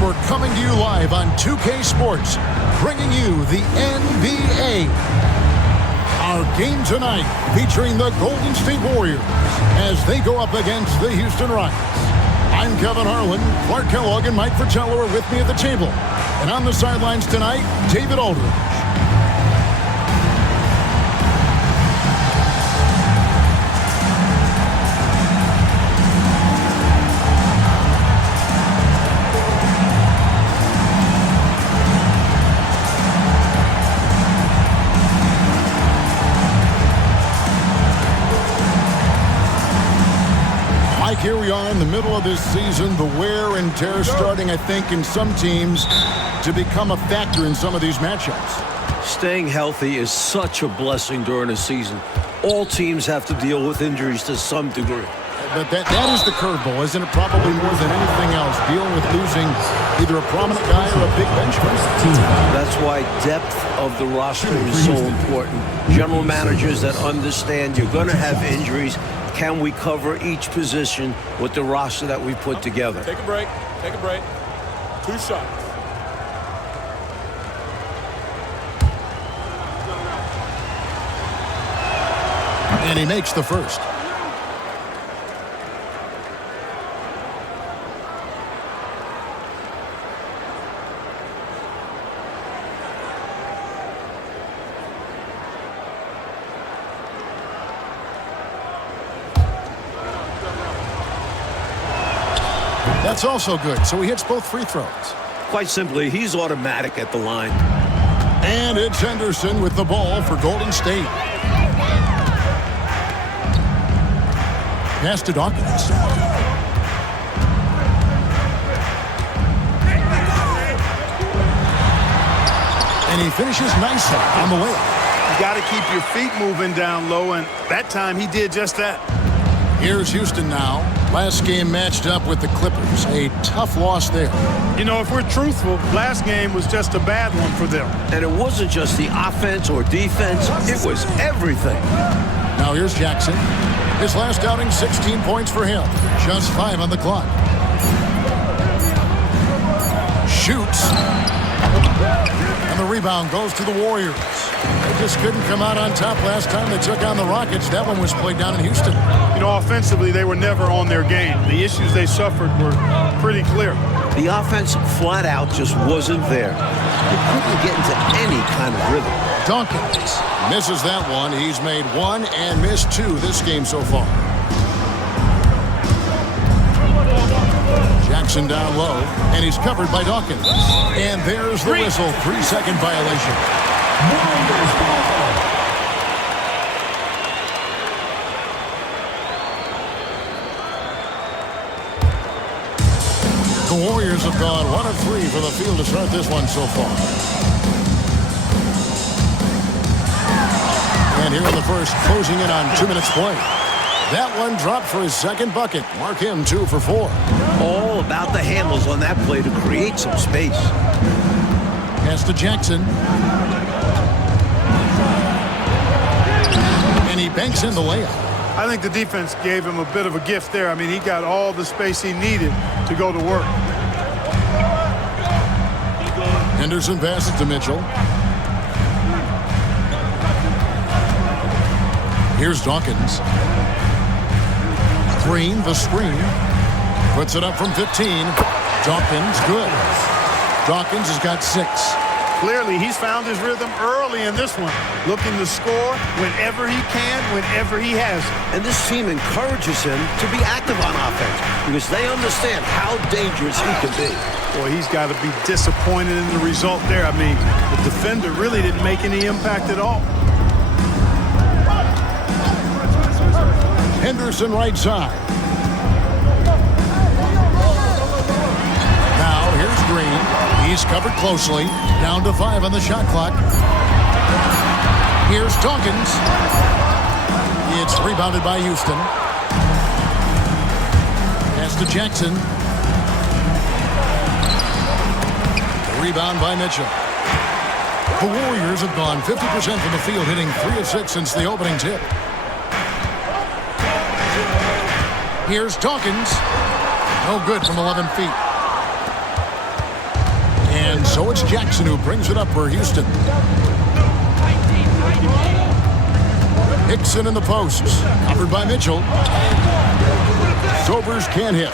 We're coming to you live on 2K Sports, bringing you the NBA. Our game tonight featuring the Golden State Warriors as they go up against the Houston Rockets. I'm Kevin Harlan. Clark Kellogg and Mike Fratello are with me at the table. And on the sidelines tonight, David Aldridge. Here we are in the middle of this season, the wear and tear starting, I think, in some teams to become a factor in some of these matchups. Staying healthy is such a blessing during a season. All teams have to deal with injuries to some degree. But that is the curveball, isn't it? Probably more than anything else, dealing with losing either a prominent guy or a big benchmark. That's why depth of the roster is so important. General managers that understand you're going to have injuries. Can we cover each position with the roster that we put together? Take a break. Take a break. 2 shots. And he makes the first. That's also good, so he hits both free throws. Quite simply, he's automatic at the line. And it's Henderson with the ball for Golden State. Pass to Dawkins. And he finishes nicely on the way. You got to keep your feet moving down low, and that time he did just that. Here's Houston now. Last game matched up with the Clippers. A tough loss there. You know, if we're truthful, last game was just a bad one for them. And it wasn't just the offense or defense. It was everything. Now here's Jackson. His last outing, 16 points for him. Just 5 on the clock. Shoots. And the rebound goes to the Warriors. They just couldn't come out on top last time they took on the Rockets. That one was played down in Houston. You know, offensively, they were never on their game. The issues they suffered were pretty clear. The offense flat out just wasn't there. They couldn't get into any kind of rhythm. Dawkins misses that one. He's made 1 and missed 2 this game so far. Jackson down low, and he's covered by Dawkins. And there's the whistle. 3-second violation. The Warriors have gone 1 of 3 for the field to start this one so far. And here in the first, closing in on 2 minutes play. That one dropped for his second bucket. Mark him 2 for 4. All about the handles on that play to create some space. Pass to Jackson. And he banks in the layup. I think the defense gave him a bit of a gift there. I mean, he got all the space he needed to go to work. Henderson passes to Mitchell. Here's Dawkins. Green, the screen. Puts it up from 15. Dawkins, good. Dawkins has got 6. Clearly, he's found his rhythm early in this one, looking to score whenever he can, whenever he has it. And this team encourages him to be active on offense because they understand how dangerous he can be. Boy, he's got to be disappointed in the result there. I mean, the defender really didn't make any impact at all. Henderson right side. Now here's Green. He's covered closely. Down to 5 on the shot clock. Here's Dawkins. It's rebounded by Houston. Pass to Jackson. Rebound by Mitchell. The Warriors have gone 50% from the field, hitting 3 of 6 since the opening tip. Here's Dawkins. No good from 11 feet. And so it's Jackson who brings it up for Houston. Hickson in the posts. Covered by Mitchell. Sobers can't hit.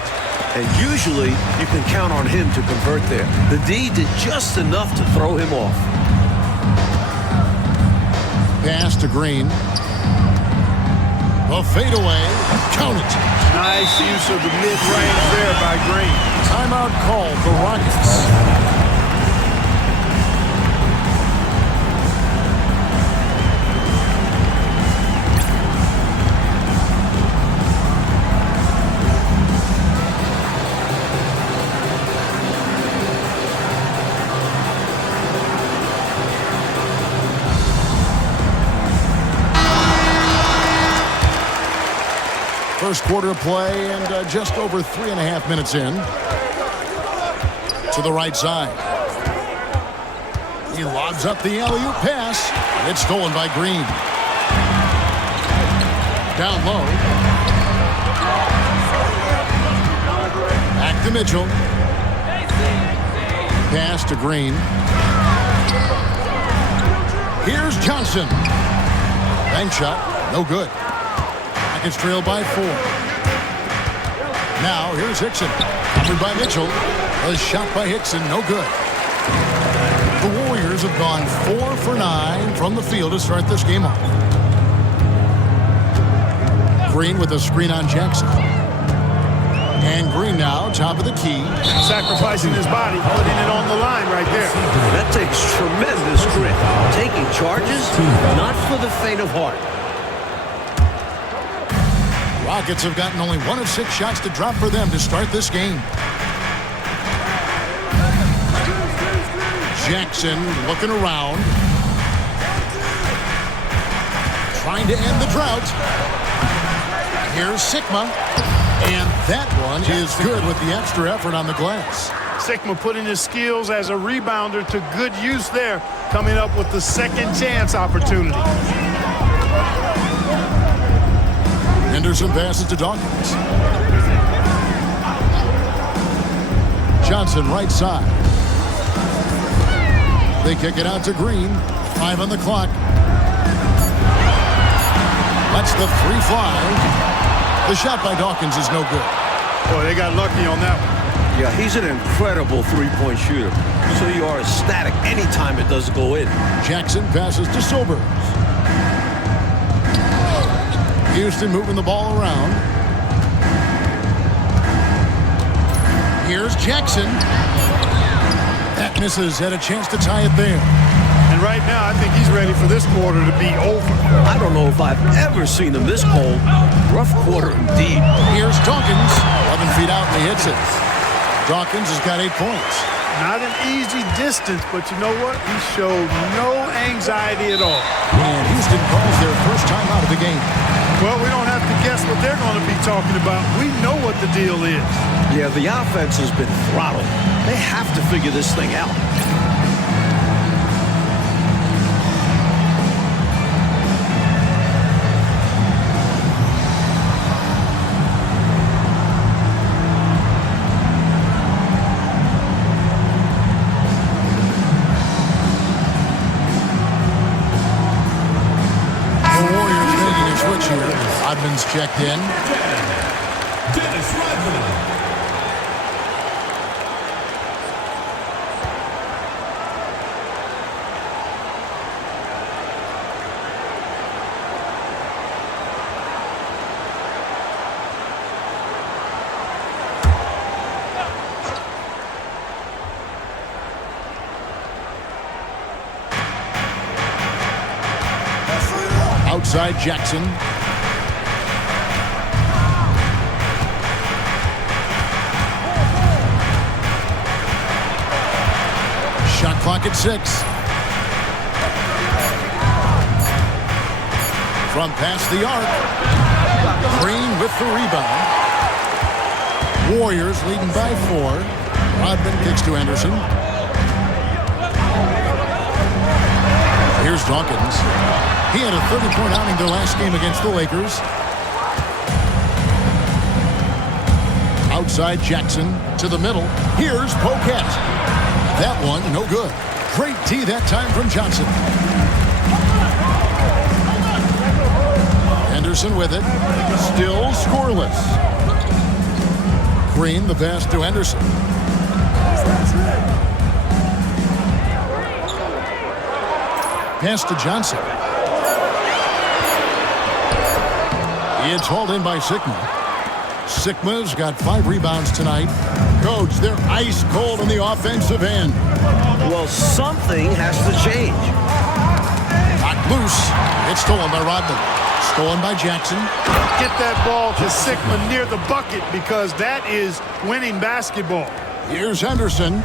And usually you can count on him to convert there. The D did just enough to throw him off. Pass to Green. A fadeaway. Count it. Nice use of the mid-range there by Green. Timeout called the Rockets. First quarter of play and just over 3.5 minutes in. To the right side. He lobs up the alley-oop pass. It's stolen by Green. Down low. Back to Mitchell. Pass to Green. Here's Johnson. Bank shot. No good. Rockets trail by 4. Now here's Hickson. Covered by Mitchell. A shot by Hickson. No good. The Warriors have gone 4 for 9 from the field to start this game off. Green with a screen on Jackson. And Green now, top of the key. Sacrificing his body, putting it on the line right there. That takes tremendous grit. Taking charges, not for the faint of heart. Rockets have gotten only 1 of 6 shots to drop for them to start this game. Jackson looking around. Trying to end the drought. Here's Sikma. And that one is good with the extra effort on the glass. Sikma putting his skills as a rebounder to good use there, coming up with the second chance opportunity. Henderson passes to Dawkins. Johnson right side. They kick it out to Green. 5 on the clock. That's the free fly. The shot by Dawkins is no good. Boy, they got lucky on that one. Yeah, he's an incredible three-point shooter. So you are ecstatic anytime it doesn't go in. Jackson passes to Sobers. Houston moving the ball around. Here's Jackson. That misses. Had a chance to tie it there. And right now, I think he's ready for this quarter to be over. I don't know if I've ever seen him this cold. Rough quarter indeed. Here's Dawkins. 11 feet out, and he hits it. Dawkins has got 8 points. Not an easy distance, but you know what? He showed no anxiety at all. And Houston calls their first time out of the game. Well, we don't have to guess what they're going to be talking about. We know what the deal is. Yeah, the offense has been throttled. They have to figure this thing out. Rodman's checked in. Dennis Rodman. Outside Jackson. Shot clock at 6. From past the arc. Green with the rebound. Warriors leading by 4. Rodman kicks to Anderson. Here's Dawkins. He had a 30-point outing their last game against the Lakers. Outside Jackson to the middle. Here's Poquet. That one, no good. Great D that time from Johnson. Henderson with it. Still scoreless. Green, the pass to Henderson. Pass to Johnson. It's hauled in by Sigma. Sigma's got 5 rebounds tonight. Coach, they're ice cold in the offensive end. Well, something has to change. Got loose. It's stolen by Rodman. Stolen by Jackson. Get that ball to Sigma near the bucket because that is winning basketball. Here's Henderson.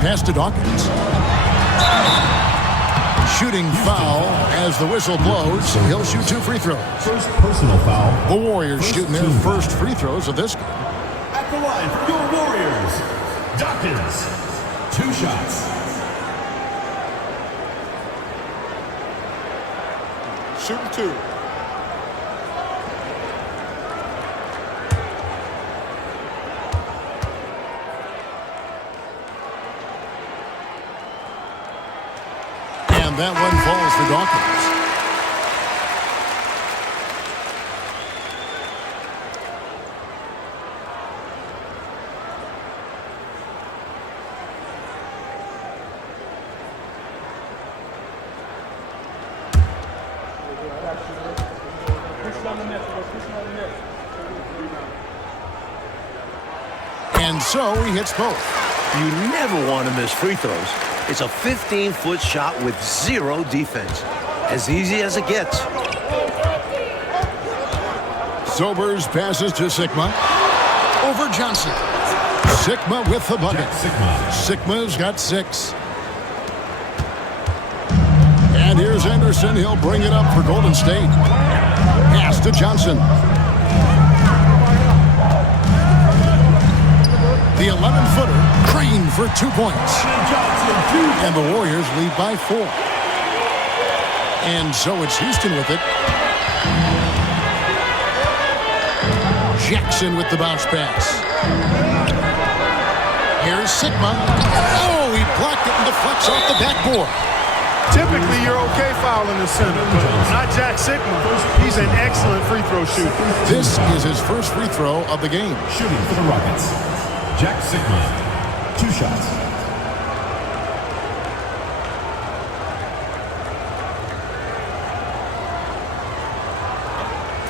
Pass to Dawkins. Shooting foul as the whistle blows. He'll shoot 2 free throws. First personal foul. The Warriors shooting their first free throws of this game. At the line for your Warriors, Dawkins. 2 shots. Shooting 2. And that one falls for Dawkins. And so he hits both. You never want to miss free throws. It's a 15-foot shot with 0 defense. As easy as it gets. Sobers passes to Sigma. Over Johnson. Sigma with the bucket. Sigma's got 6. And here's Henderson. He'll bring it up for Golden State. Pass to Johnson. The 11-footer, Crane for 2 points. And the Warriors lead by 4. And so it's Houston with it. Jackson with the bounce pass. Here's Sigma. Oh, he blocked it and deflects off the backboard. Typically, you're okay fouling the center. Not Jack Sigma. He's an excellent free throw shooter. This is his first free throw of the game. Shooting for the Rockets, Jack Sigma. 2 shots.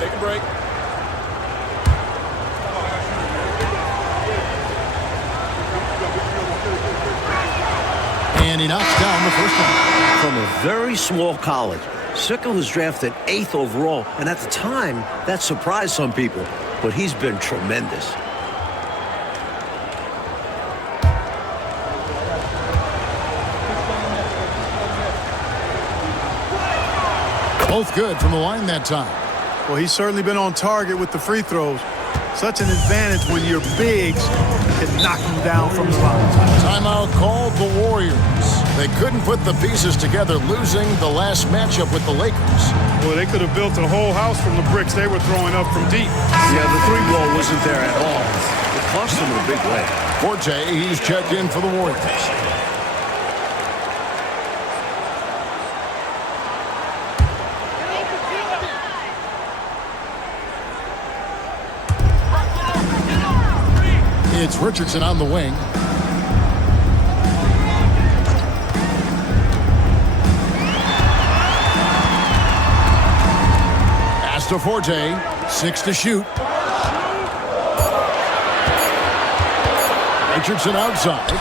Take a break. And he knocks down the first one. From a very small college, Sigma was drafted 8th overall, and at the time, that surprised some people. But he's been tremendous. Both good from the line that time. Well, he's certainly been on target with the free throws. Such an advantage when your bigs can knock him down from the line. Timeout called the Warriors. They couldn't put the pieces together, losing the last matchup with the Lakers. Well, they could have built a whole house from the bricks they were throwing up from deep. Yeah, the 3-ball wasn't there at all. It cost them a big way. Forte, he's checked in for the Warriors. It's Richardson on the wing. Pass to Forte. 6 to shoot. Richardson outside.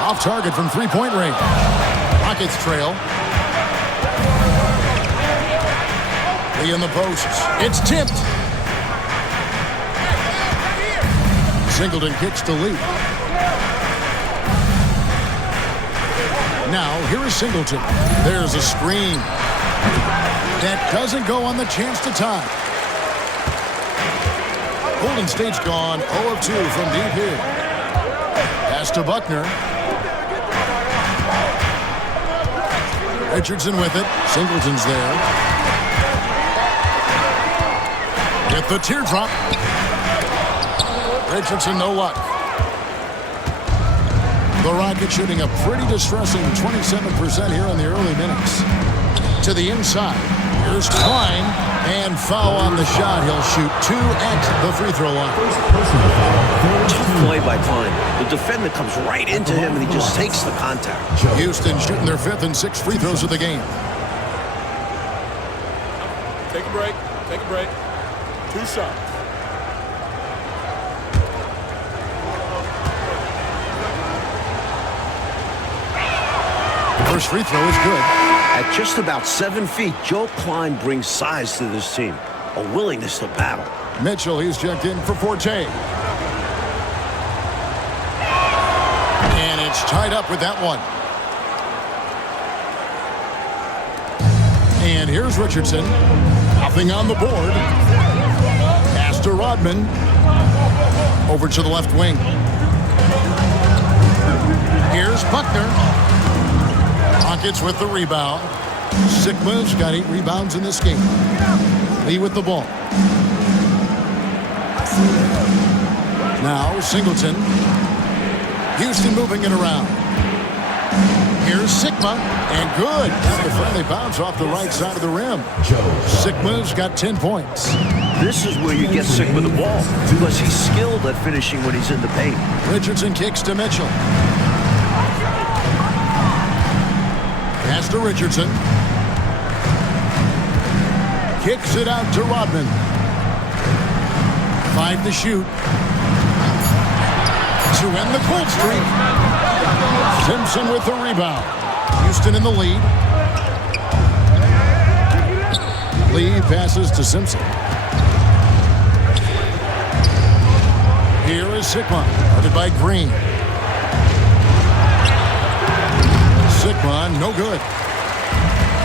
Off target from 3-point range. Rockets trail. Lee in the posts. It's tipped. Singleton kicks to Lee. Now, here is Singleton. There's a screen. That doesn't go on the chance to tie. Golden State's gone 0 of 2 from deep here. Pass to Buckner. Richardson with it. Singleton's there. With the teardrop. Richardson, no luck. The Rockets shooting a pretty distressing 27% here in the early minutes. To the inside. Here's Klein. And foul on the shot. He'll shoot 2 at the free throw line. Tough play by Klein. The defender comes right into him, and he just takes the contact. Houston shooting their 5th and 6th free throws of the game. Take a break. Take a break. 2 shots. First free throw is good. At just about 7 feet, Joe Klein brings size to this team, a willingness to battle. Mitchell, he's checked in for Forte. And it's tied up with that one. And here's Richardson. Nothing on the board. Pass to Rodman. Over to the left wing. Here's Buckner. Rockets with the rebound. Sigma's got 8 rebounds in this game. Lee with the ball. Now Singleton. Houston moving it around. Here's Sigma. And good. Got the friendly bounce off the right side of the rim. Sigma's got 10 points. This is where you get Sigma the ball, because he's skilled at finishing when he's in the paint. Richardson kicks to Mitchell. Pass to Richardson. Kicks it out to Rodman. 5 to shoot. To end the cold streak. Simpson with the rebound. Houston in the lead. Lee passes to Simpson. Here is Sigma, guarded by Green. Sigma, no good.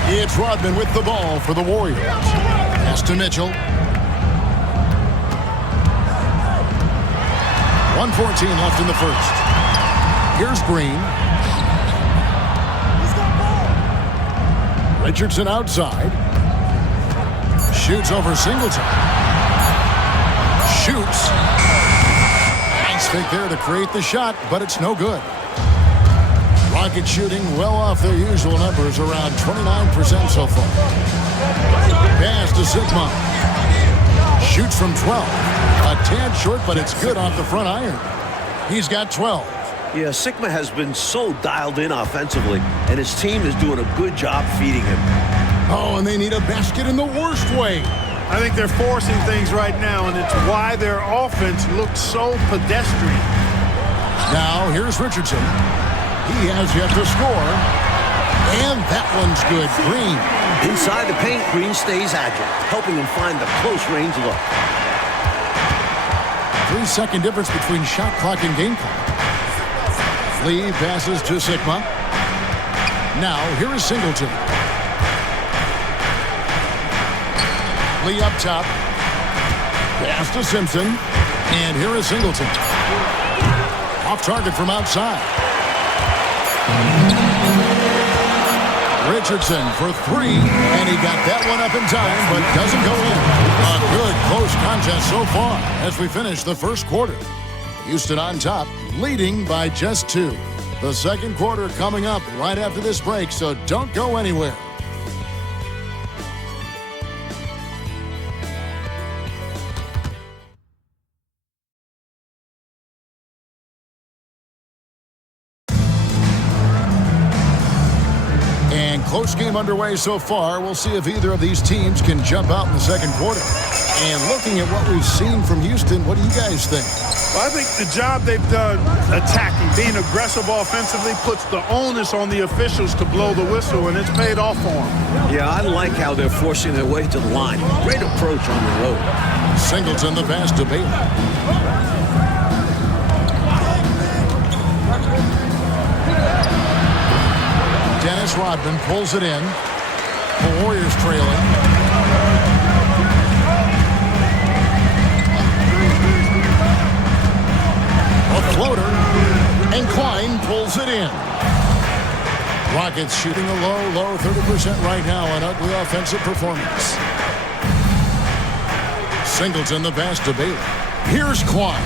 It's Rodman with the ball for the Warriors. Pass to Mitchell. 1:14 left in the first. Here's Green. Richardson outside. Shoots over Singleton. Shoots. Nice fake there to create the shot, but it's no good. Rockets shooting well off their usual numbers, around 29% so far. Pass to Sigma. Shoots from 12. A tad short, but it's good off the front iron. He's got 12. Yeah, Sigma has been so dialed in offensively, and his team is doing a good job feeding him. Oh, and they need a basket in the worst way. I think they're forcing things right now, and it's why their offense looks so pedestrian. Now, here's Richardson. He has yet to score. And that one's good. Green. Inside the paint, Green stays agile, helping him find the close-range look. 3-second difference between shot clock and game clock. Lee passes to Sigma. Now, here is Singleton. Lee up top. Pass to Simpson. And here is Singleton. Off target from outside. Richardson for 3, and he got that one up in time, but doesn't go in. A good close contest so far as we finish the first quarter. Houston on top, leading by just 2. The second quarter coming up right after this break, so don't go anywhere. Close game underway so far. We'll see if either of these teams can jump out in the second quarter. And looking at what we've seen from Houston, what do you guys think? Well, I think the job they've done attacking, being aggressive offensively, puts the onus on the officials to blow the whistle, and it's paid off for them. Yeah, I like how they're forcing their way to the line. Great approach on the road. Singleton the pass to Baylor. Dennis Rodman pulls it in. The Warriors trailing. A floater. And Klein pulls it in. Rockets shooting a low 30% right now. An ugly offensive performance. Singleton the pass to Baylor. Here's Klein.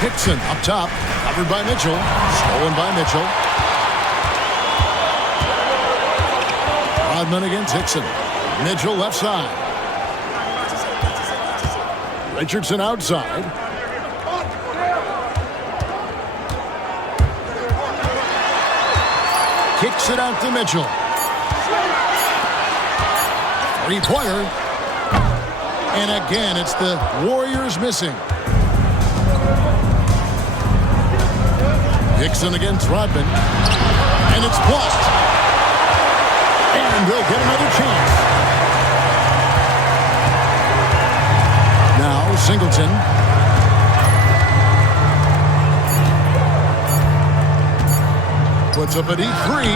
Hickson up top, covered by Mitchell. Stolen by Mitchell. Rodman against Hickson. Mitchell left side. Richardson outside. Kicks it out to Mitchell. Three-pointer. And again, it's the Warriors missing. Hickson against Rodman. And it's blocked. And they'll get another chance. Now Singleton. Puts up a deep three.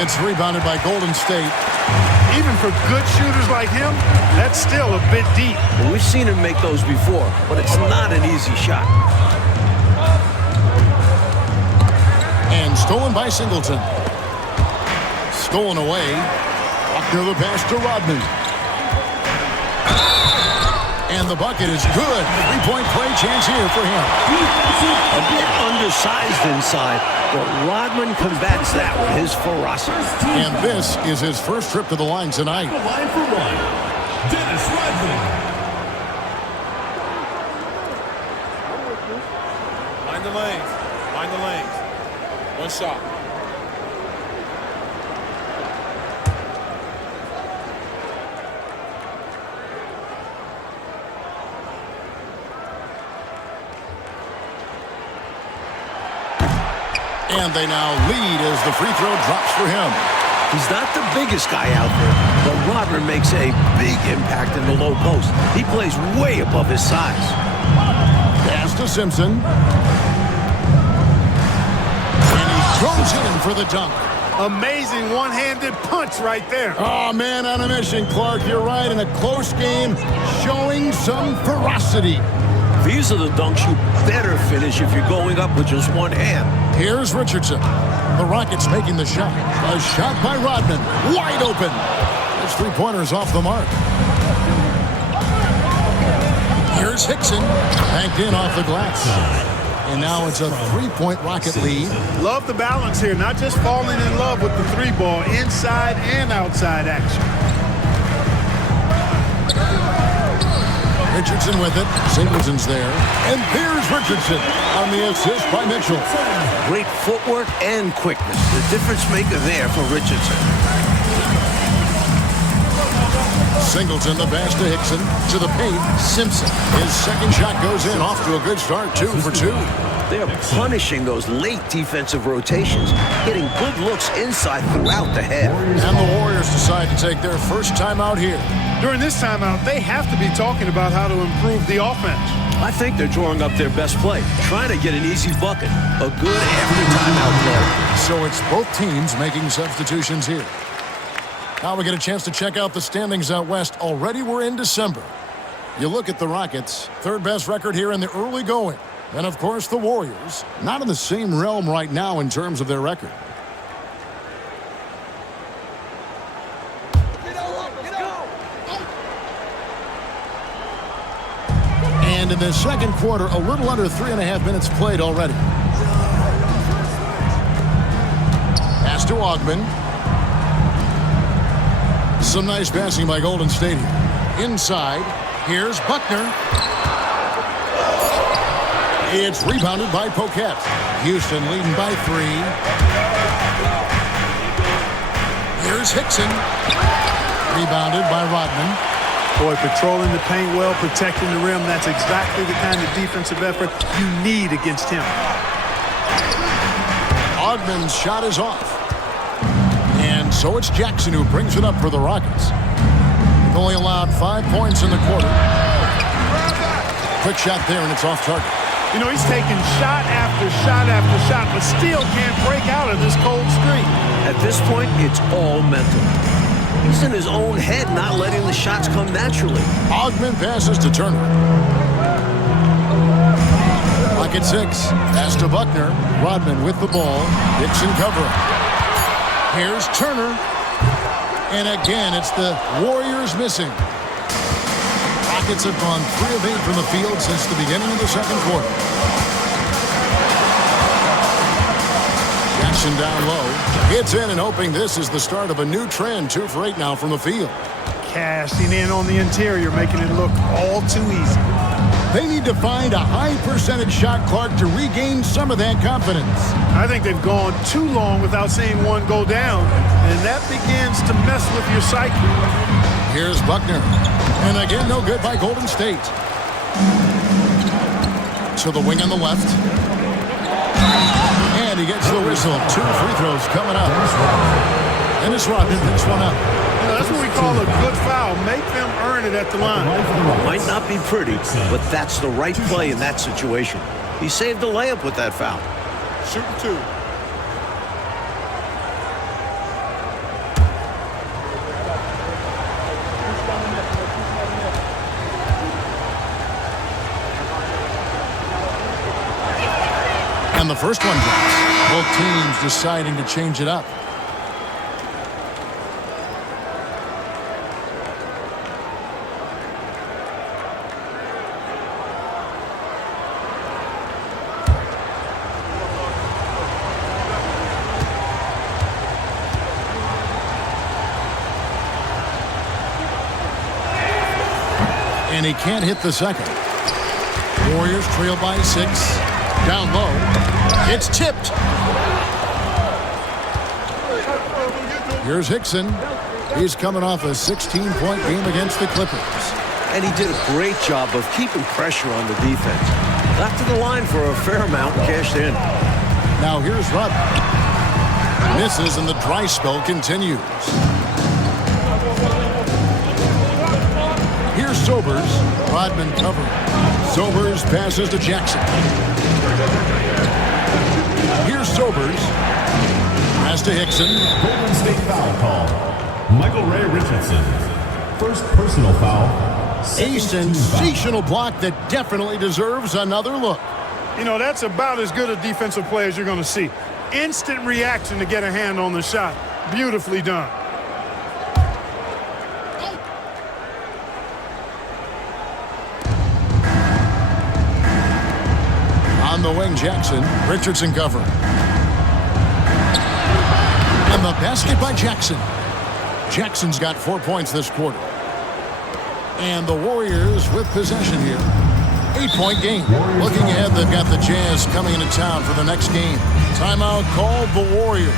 It's rebounded by Golden State. Even for good shooters like him, that's still a bit deep. Well, we've seen him make those before, but it's not an easy shot. And stolen by Singleton. Stolen away. Buckner the pass to Rodman. And the bucket is good. Three-point play chance here for him. A bit undersized inside, but Rodman combats that with his ferocity. And this is his first trip to the line tonight. The line for one, Dennis Rodman. Mind the lanes. Mind the lanes. One shot. And they now lead as the free throw drops for him. He's not the biggest guy out there, but Rodman makes a big impact in the low post. He plays way above his size. Pass to Simpson. And he throws in for the dunk. Amazing one-handed punch right there. Oh, man on a mission, Clark. You're right. In a close game, showing some ferocity. These are the dunks you better finish if you're going up with just one hand. Here's Richardson. The Rockets making the shot. A shot by Rodman. Wide open. His three-pointer's off the mark. Here's Hickson. Banked in off the glass. And now it's a three-point Rocket lead. Love the balance here. Not just falling in love with the three ball. Inside and outside action. Richardson with it. Singleton's there. And there's Richardson on the assist by Mitchell. Great footwork and quickness. The difference maker there for Richardson. Singleton, the pass to Hickson. To the paint, Simpson. His second shot goes in. Off to a good start. 2 for 2. They're punishing those late defensive rotations, getting good looks inside throughout the half. And the Warriors decide to take their first timeout here. During this timeout, they have to be talking about how to improve the offense. I think they're drawing up their best play, trying to get an easy bucket. A good after-timeout play. So it's both teams making substitutions here. Now we get a chance to check out the standings out west. Already we're in December. You look at the Rockets, third best record here in the early going. And, of course, the Warriors, not in the same realm right now in terms of their record. And in the second quarter, a little under 3.5 minutes played already. Pass to Ogman. Some nice passing by Golden State here. Inside, here's Buckner. It's rebounded by Poquette. Houston leading by 3. Here's Hickson. Rebounded by Rodman. Boy, patrolling the paint well, protecting the rim. That's exactly the kind of defensive effort you need against him. Ogman's shot is off. And so it's Jackson who brings it up for the Rockets. They've only allowed 5 points in the quarter. Quick shot there, and it's off target. You know, he's taking shot after shot after shot, but still can't break out of this cold streak. At this point, it's all mental. He's in his own head, not letting the shots come naturally. Ogman passes to Turner. Rocket 6. Pass to Buckner. Rodman with the ball. Hickson covering. Here's Turner. And again, it's the Warriors missing. Rockets have gone 3 of 8 from the field since the beginning of the second quarter. Jackson down low. Gets in and hoping this is the start of a new trend. 2 for 8 now from the field. Cashing in on the interior, making it look all too easy. They need to find a high percentage shot, Clark, to regain some of that confidence. I think they've gone too long without seeing one go down, and that begins to mess with your psyche. Here's Buckner. And again, no good by Golden State. To the wing on the left. And he gets the whistle. 2 free throws coming up. Dennis Rodman picks one up. That's what we call a good foul. Make them earn it at the line. Might not be pretty, but that's the right play in that situation. He saved the layup with that foul. Shooting 2. And the first one drops. Both teams deciding to change it up. And he can't hit the second. Warriors trail by 6. Down low. It's tipped. Here's Hickson. He's coming off a 16-point game against the Clippers. And he did a great job of keeping pressure on the defense. Got to the line for a fair amount and cashed in. Now here's Rudd. Misses and the dry spell continues. Here's Sobers. Rodman covering. Sobers passes to Jackson. Here's Sobers. Pass to Hickson. Golden State foul call. Michael Ray Richardson. First personal foul. A sensational block that definitely deserves another look. You know, that's about as good a defensive play as you're going to see. Instant reaction to get a hand on the shot. Beautifully done. On the wing, Jackson. Richardson covering. And the basket by Jackson. Jackson's got 4 points this quarter. And the Warriors with possession here. 8-point game. Looking ahead, they've got the Jazz coming into town for the next game. Timeout called the Warriors.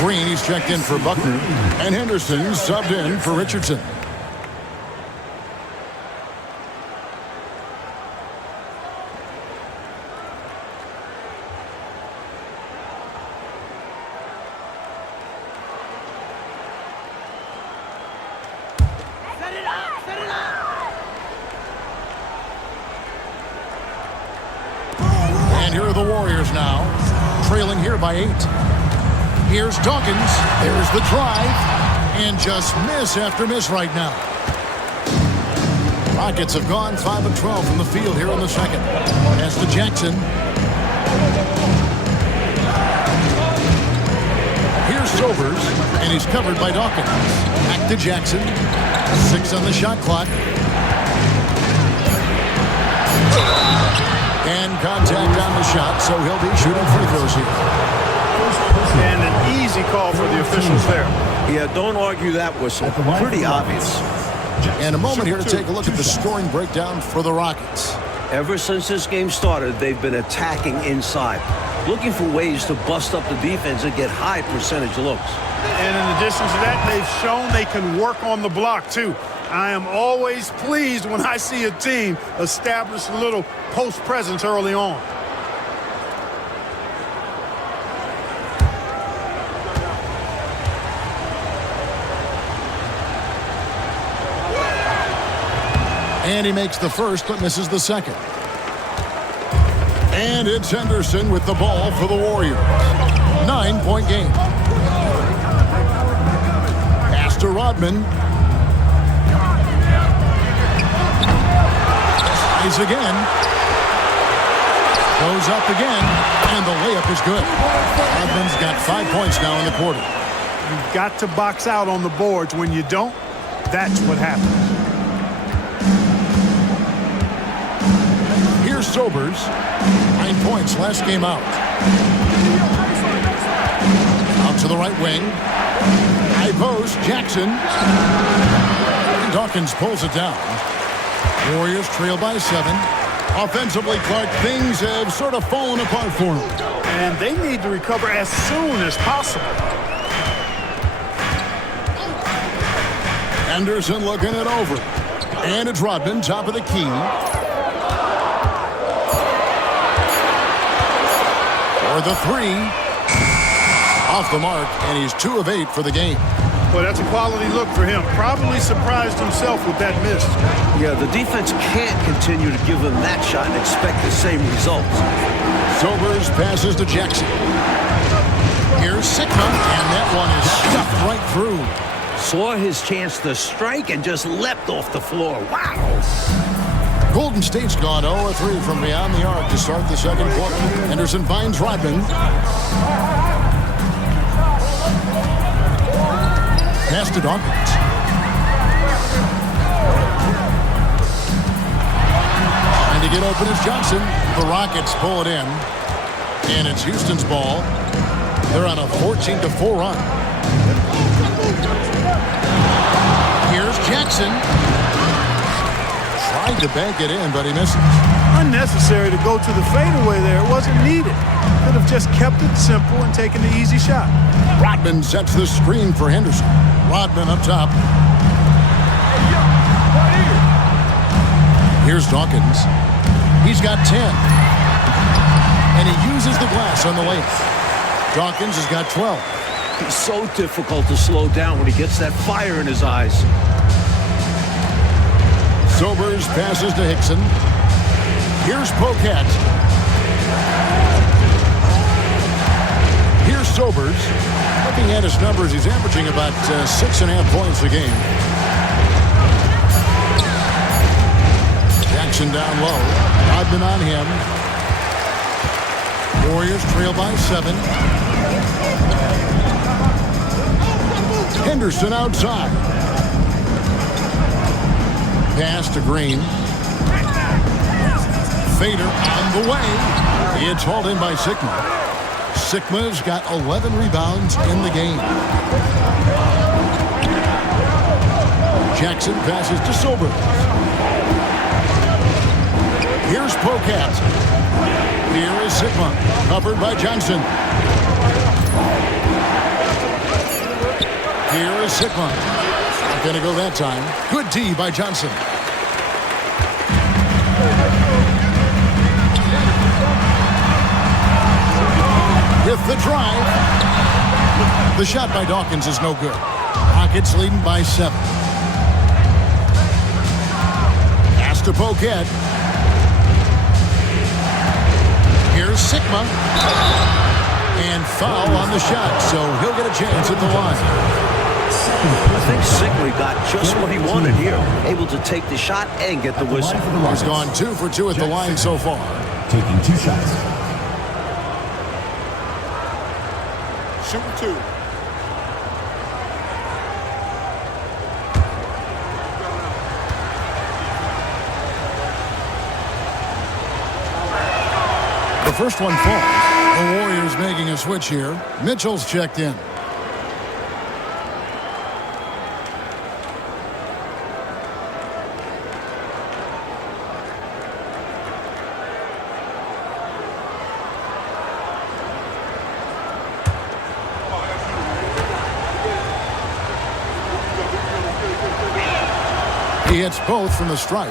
Green, he's checked in for Buckner, and Henderson subbed in for Richardson. And here are the Warriors now, trailing here by 8. Here's Dawkins. There's the drive. And just miss after miss right now. Rockets have gone 5 of 12 from the field here in the second. Pass to Jackson. Here's Sobers, and he's covered by Dawkins. Back to Jackson. 6 on the shot clock. And contact on the shot, so he'll be shooting free throws here. And an easy call for the officials there. Yeah, don't argue that whistle. Pretty obvious. And a moment here to take a look at the scoring breakdown for the Rockets. Ever since this game started, they've been attacking inside, looking for ways to bust up the defense and get high percentage looks. And in addition to that, they've shown they can work on the block, too. I am always pleased when I see a team establish a little post presence early on. And he makes the first, but misses the second. And it's Henderson with the ball for the Warriors. 9-point game. Pass to Rodman. Tries again. Goes up again. And the layup is good. Rodman's got 5 points now in the quarter. You've got to box out on the boards. When you don't, that's what happens. Here's Sobers. 9 points last game out. Out to the right wing. High post, Jackson. And Dawkins pulls it down. Warriors trail by 7. Offensively, Clark, things have sort of fallen apart for them. And they need to recover as soon as possible. Henderson looking it over. And it's Rodman, top of the key. For the 3. Off the mark, and he's 2 of 8 for the game. Well, that's a quality look for him. Probably surprised himself with that miss. Yeah, the defense can't continue to give him that shot and expect the same results. Sobers passes to Jackson. Here's Sigma, and that one is stuffed right through. Saw his chance to strike and just leapt off the floor. Wow! Golden State's gone 0-3 from beyond the arc to start the second quarter. Henderson finds Rodman. Pass to Dawkins. Trying to get open is Johnson. The Rockets pull it in. And it's Houston's ball. They're on a 14-4 run. Here's Jackson. Tried to bank it in, but he misses. Unnecessary to go to the fadeaway there. It wasn't needed. Could have just kept it simple and taken the easy shot. Rodman sets the screen for Henderson. Rodman up top. Here's Dawkins. He's got 10. And he uses the glass on the layup. Dawkins has got 12. He's so difficult to slow down when he gets that fire in his eyes. Sobers passes to Hickson. Here's Pocat. Here's Sobers. Looking at his numbers, he's averaging about 6.5 points a game. Jackson down low. Rodman on him. Warriors trail by 7. Henderson outside. Pass to Green. Fader on the way. It's hauled in by Sigma. Sigma's got 11 rebounds in the game. Jackson passes to Sobers. Here's Pocat. Here is Sigma, covered by Johnson. Here is Sigma. Not going to go that time. Good D by Johnson. With the drive. The shot by Dawkins is no good. Rockets leading by 7. to Poquet. Here's Sigma. And foul on the shot, so he'll get a chance at the line. I think Sigma got just what he wanted here. Able to take the shot and get the whistle. He's gone 2 for 2 at the line so far. Taking 2 shots. Shooting 2. The first one falls. The Warriors making a switch here. Mitchell's checked in. He hits both from the stripe.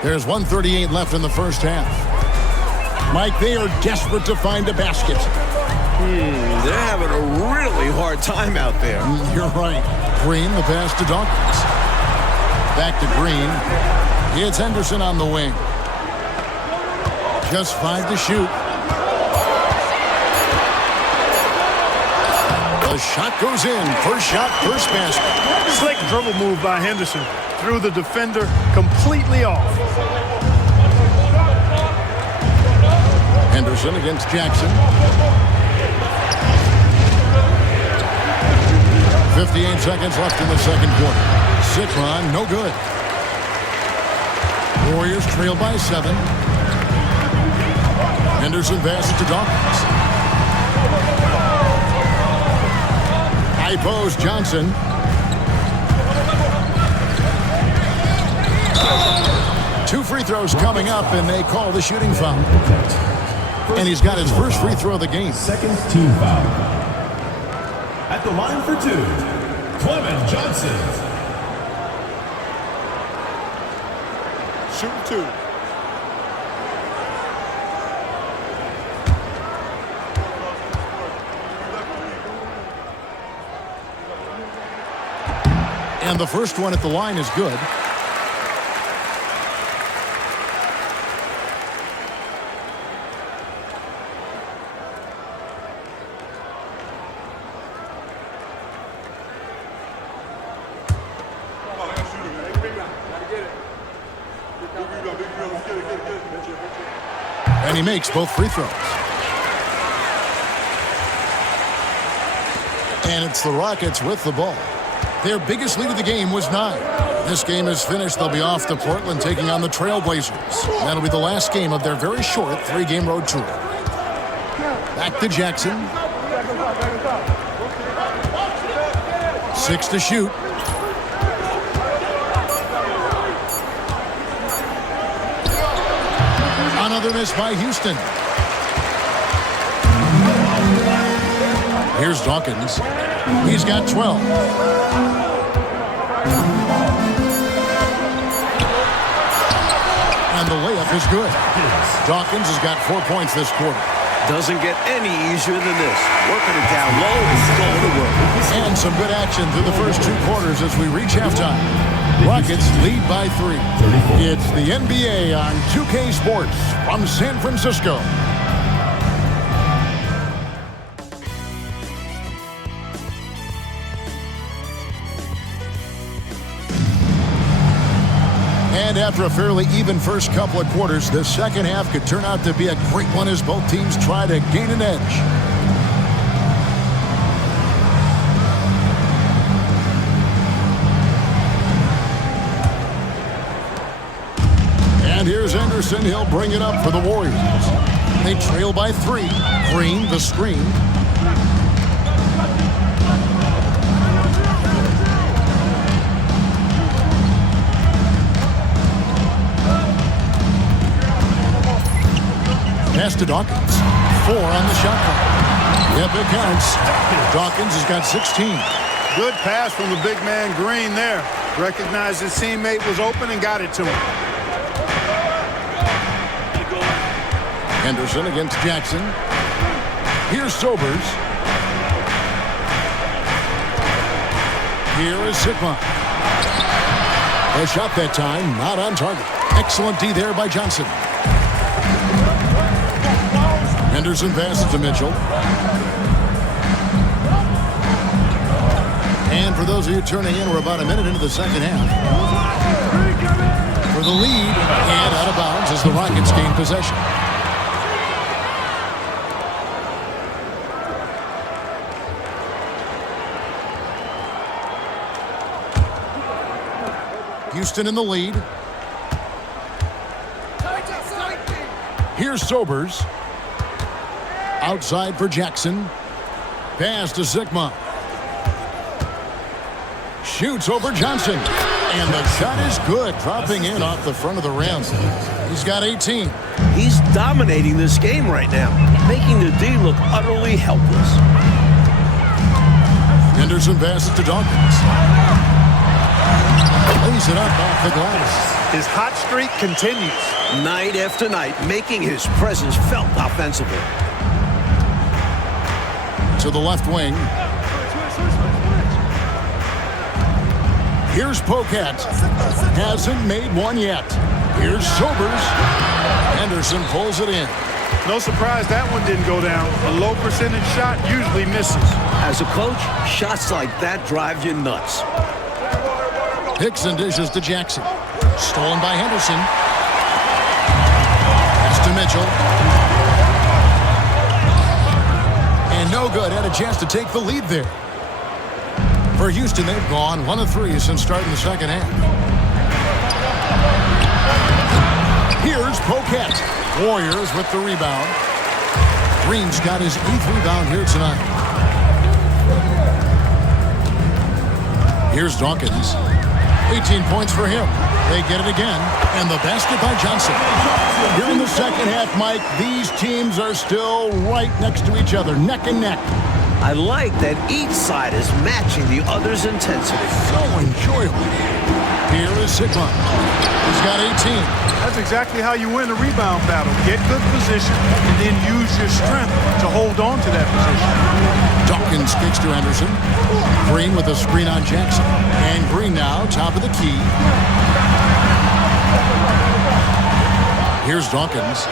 There's 1:38 left in the first half. Mike, they are desperate to find a basket. They're having a really hard time out there. You're right. Green, the pass to Dawkins. Back to Green. It's Henderson on the wing. Just 5 to shoot. The shot goes in. First shot, first basket. Slick dribble move by Henderson. Threw the defender completely off. Henderson against Jackson. 58 seconds left in the second quarter. Sigma, no good. Warriors trail by 7. Henderson passes to Dawkins. High post, Johnson. Two free throws coming up, and they call the shooting foul. And he's got his first free throw of the game. Second team foul. At the line for 2, Clement Johnson. Shooting 2. And the first one at the line is good. And he makes both free throws. And it's the Rockets with the ball. Their biggest lead of the game was 9. This game is finished. They'll be off to Portland taking on the Trailblazers. That'll be the last game of their very short 3-game road tour. Back to Jackson. 6 to shoot. Another miss by Houston. Here's Dawkins. He's got 12. And the layup is good. Dawkins has got 4 points this quarter. Doesn't get any easier than this. Working it down low and going to work. And some good action through the first 2 quarters as we reach halftime. Rockets lead by 3. It's the NBA on 2K Sports from San Francisco. And after a fairly even first couple of quarters, the second half could turn out to be a great one as both teams try to gain an edge. And here's Henderson. He'll bring it up for the Warriors. They trail by 3. Green, the screen. Pass to Dawkins. 4 on the shot clock. Yep, it counts. Dawkins has got 16. Good pass from the big man Green there. Recognized his teammate was open and got it to him. Henderson against Jackson. Here's Sobers. Here is Sigma. A shot that time, not on target. Excellent D there by Johnson. Henderson passes to Mitchell. And for those of you tuning in, we're about a minute into the second half. For the lead, and out of bounds as the Rockets gain possession. Houston in the lead. Here's Sobers. Outside for Jackson. Pass to Sigma. Shoots over Johnson. And the shot is good, dropping in off the front of the rim. He's got 18. He's dominating this game right now, making the D look utterly helpless. Henderson passes to Dawkins. Lays it up off the glass. His hot streak continues. Night after night, making his presence felt offensively. To the left wing. Here's Poquette. Hasn't made one yet. Here's Sobers. Henderson pulls it in. No surprise that one didn't go down. A low percentage shot usually misses. As a coach, shots like that drive you nuts. Hickson dishes to Jackson. Stolen by Henderson. Pass to Mitchell. And no good. Had a chance to take the lead there. For Houston, they've gone 1 of 3 since starting the second half. Here's Poquette. Warriors with the rebound. Green's got his 8th rebound here tonight. Here's Dawkins. 18 points for him. They get it again. And the basket by Johnson. Here in the second half, Mike, these teams are still right next to each other, neck and neck. I like that each side is matching the other's intensity. So enjoyable. Here is Sigma. He's got 18. That's exactly how you win a rebound battle. Get good position and then use your strength to hold on to that position. Dawkins kicks to Anderson. Green with a screen on Jackson. And Green now, top of the key. Here's Dawkins.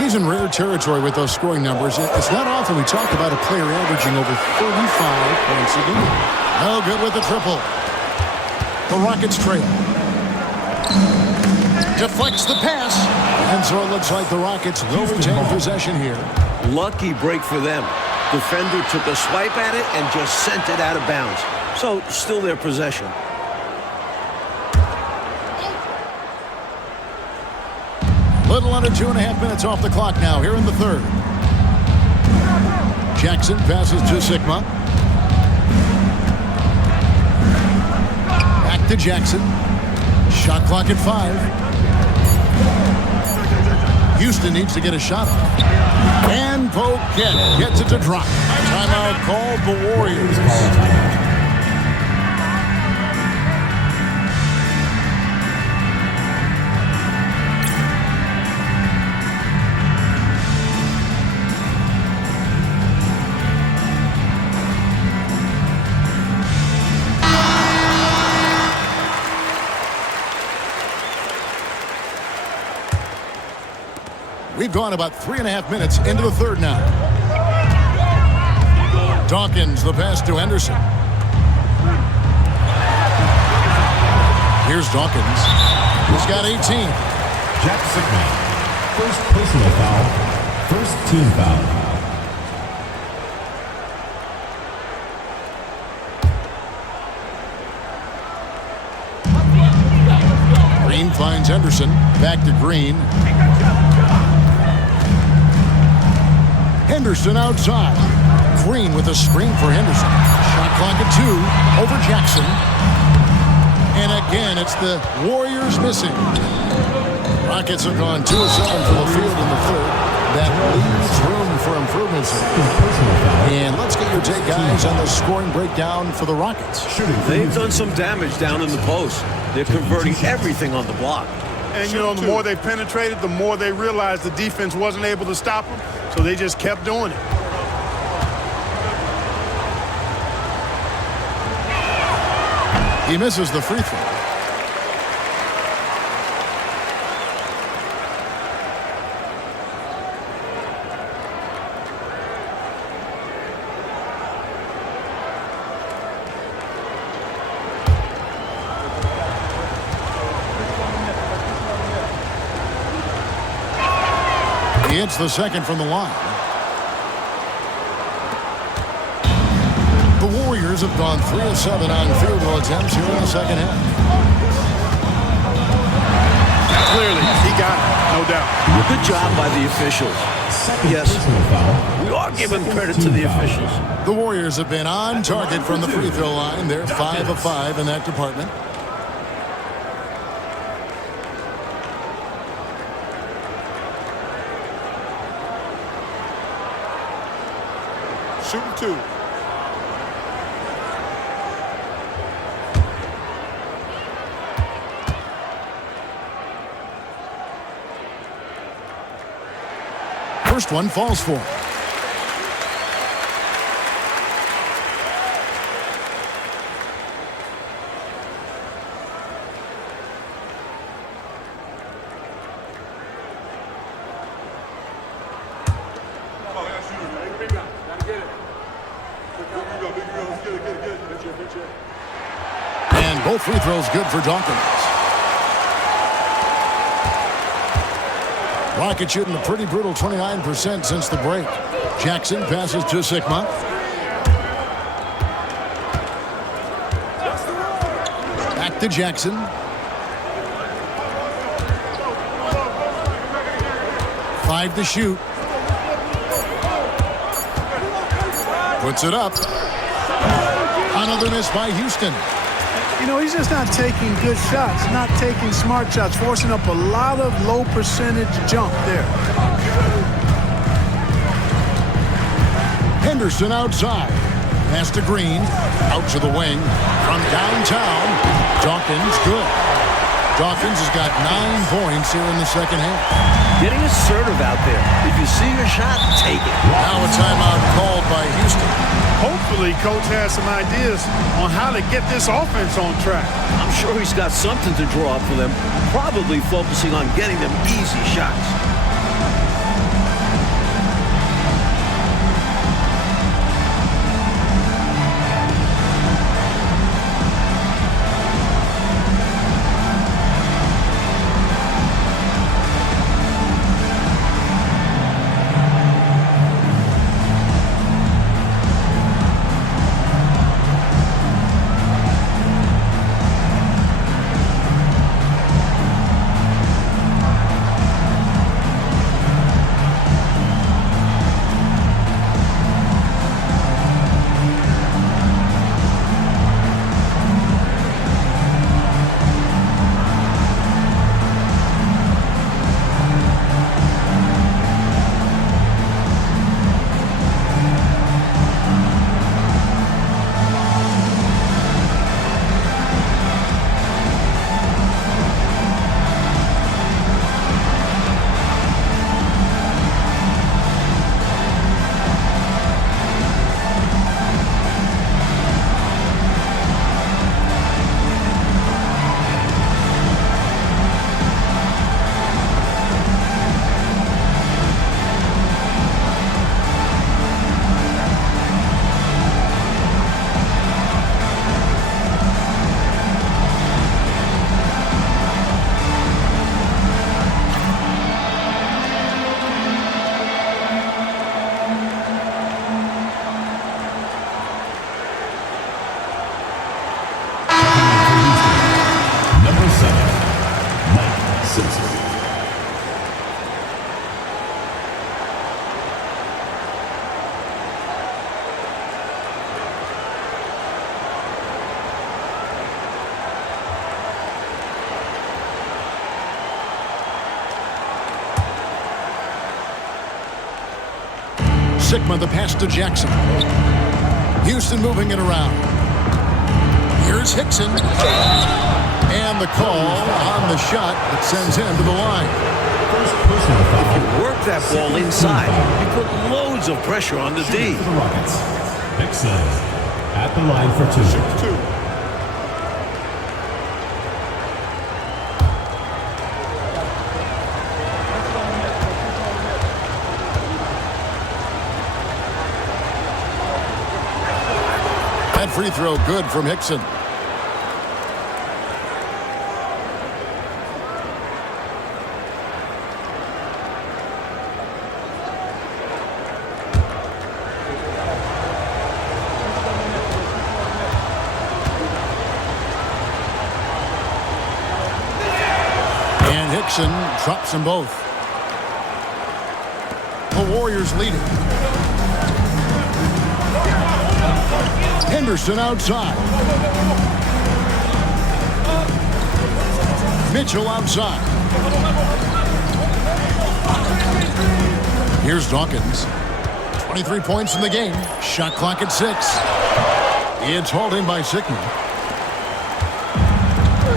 He's in rare territory with those scoring numbers. It's not often we talk about a player averaging over 35 points a game. No good with the triple. The Rockets trail. Deflects the pass. And so it looks like the Rockets will retain possession here. Lucky break for them. Defender took a swipe at it and just sent it out of bounds. So still their possession. Little under 2.5 minutes off the clock now here in the third. Jackson passes to Sigma. Back to Jackson. Shot clock at 5. Houston needs to get a shot off. And Poquette gets it to drop. Timeout called the Warriors. We've gone about 3.5 minutes into the third now. Dawkins, the pass to Henderson. Here's Dawkins. He's got 18. Jack Sigma. First personal foul. First team foul. Green finds Henderson. Back to Green. Henderson outside. Green with a screen for Henderson. Shot clock at 2 over Jackson. And again, it's the Warriors missing. Rockets have gone 2 of 7 from the field in the third. That leaves room for improvements. And let's get your take, guys, on the scoring breakdown for the Rockets. They've done some damage down in the post. They're converting everything on the block. And, you know, the more they penetrated, the more they realized the defense wasn't able to stop them. So they just kept doing it. He misses the free throw. He hits the second from the line. The Warriors have gone 3 of 7 on field goal attempts here in the second half. Clearly, he got it, no doubt. Good job by the officials. Yes, we are giving credit to the officials. The Warriors have been on target from the free throw line. They're 5 of 5 in that department. Shooting 2. First one falls for him. And both free throws good for Dawkins. Rockets shooting a pretty brutal 29% since the break. Jackson passes to Sikma. Back to Jackson. Five to shoot. Puts it up. Another miss by Houston. You know, he's just not taking good shots, not taking smart shots, forcing up a lot of low percentage jump there. Henderson outside. Pass to Green. Out to the wing. From downtown. Dawkins good. Dawkins has got 9 points here in the second half. Getting assertive out there. If you see your shot, take it. Now a timeout called by Houston. Hopefully, Coach has some ideas on how to get this offense on track. I'm sure he's got something to draw up for them, probably focusing on getting them easy shots. Sikma the pass to Jackson. Houston moving it around. Here's Hickson. And the call on the shot that sends him to the line. If you work that ball inside, you put loads of pressure on the D. For the Rockets, Hickson at the line for two. That free throw good from Hickson. And Hickson drops them both. The Warriors lead it. Henderson outside. Mitchell outside. Here's Dawkins. 23 points in the game. Shot clock at 6. It's hauled in by Sickman.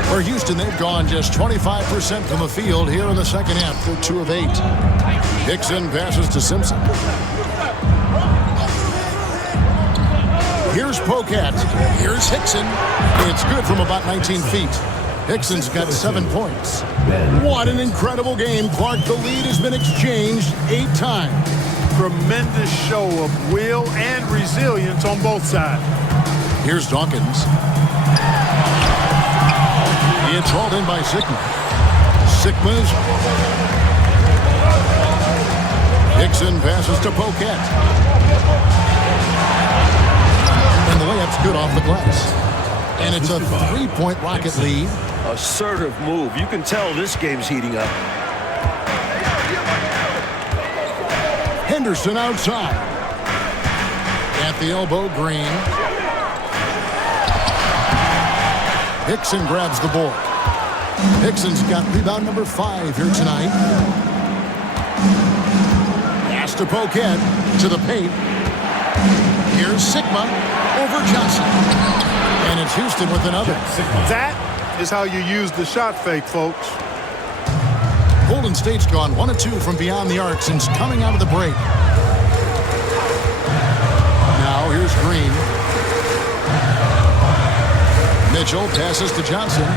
For Houston, they've gone just 25% from the field here in the second half. They're 2 of 8. Hickson passes to Simpson. Here's Pocat. Here's Hickson. It's good from about 19 feet. Hickson's got 7 points. What an incredible game, Clark. The lead has been exchanged 8 times. Tremendous show of will and resilience on both sides. Here's Dawkins. It's hauled in by Sickman. Sickman's. Hickson passes to Pocat. And the layup's good off the glass. And it's a 3-point Rocket lead. Assertive move. You can tell this game's heating up. Henderson outside. At the elbow, Green. Hickson grabs the board. Hickson's got rebound number 5 here tonight. Pass to Pocat to the paint. Here's Sigma over Johnson. And it's Houston with another. That is how you use the shot fake, folks. Golden State's gone 1 of 2 from beyond the arc since coming out of the break. Now here's Green. Mitchell passes to Johnson.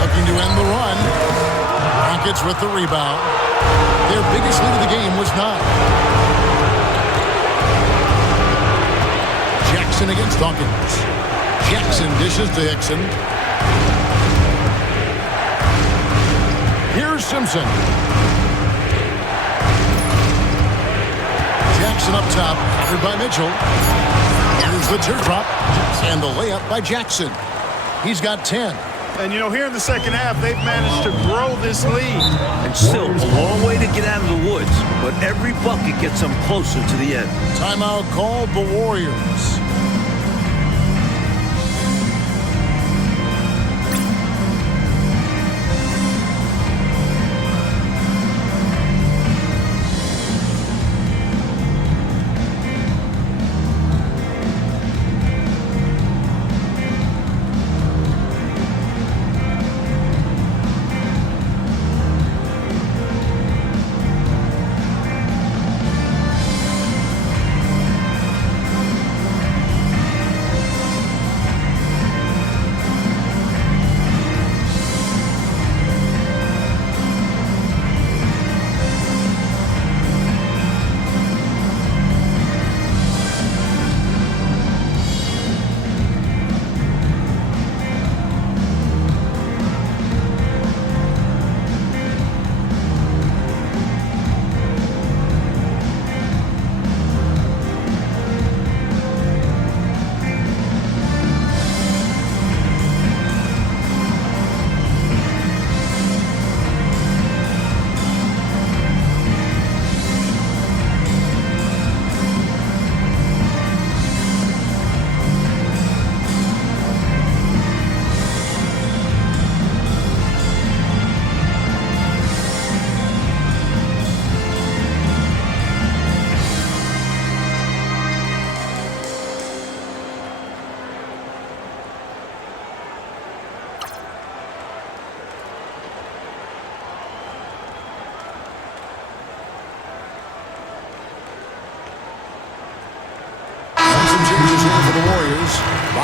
Looking to end the run. Rockets with the rebound. Their biggest lead of the game was 9. Jackson against Dawkins. Jackson dishes to Hickson. Here's Simpson. Jackson up top, covered by Mitchell. Here's the teardrop, and the layup by Jackson. He's got 10. And, you know, here in the second half, they've managed to grow this lead. And still a long way to get out of the woods, but every bucket gets them closer to the end. Timeout called the Warriors.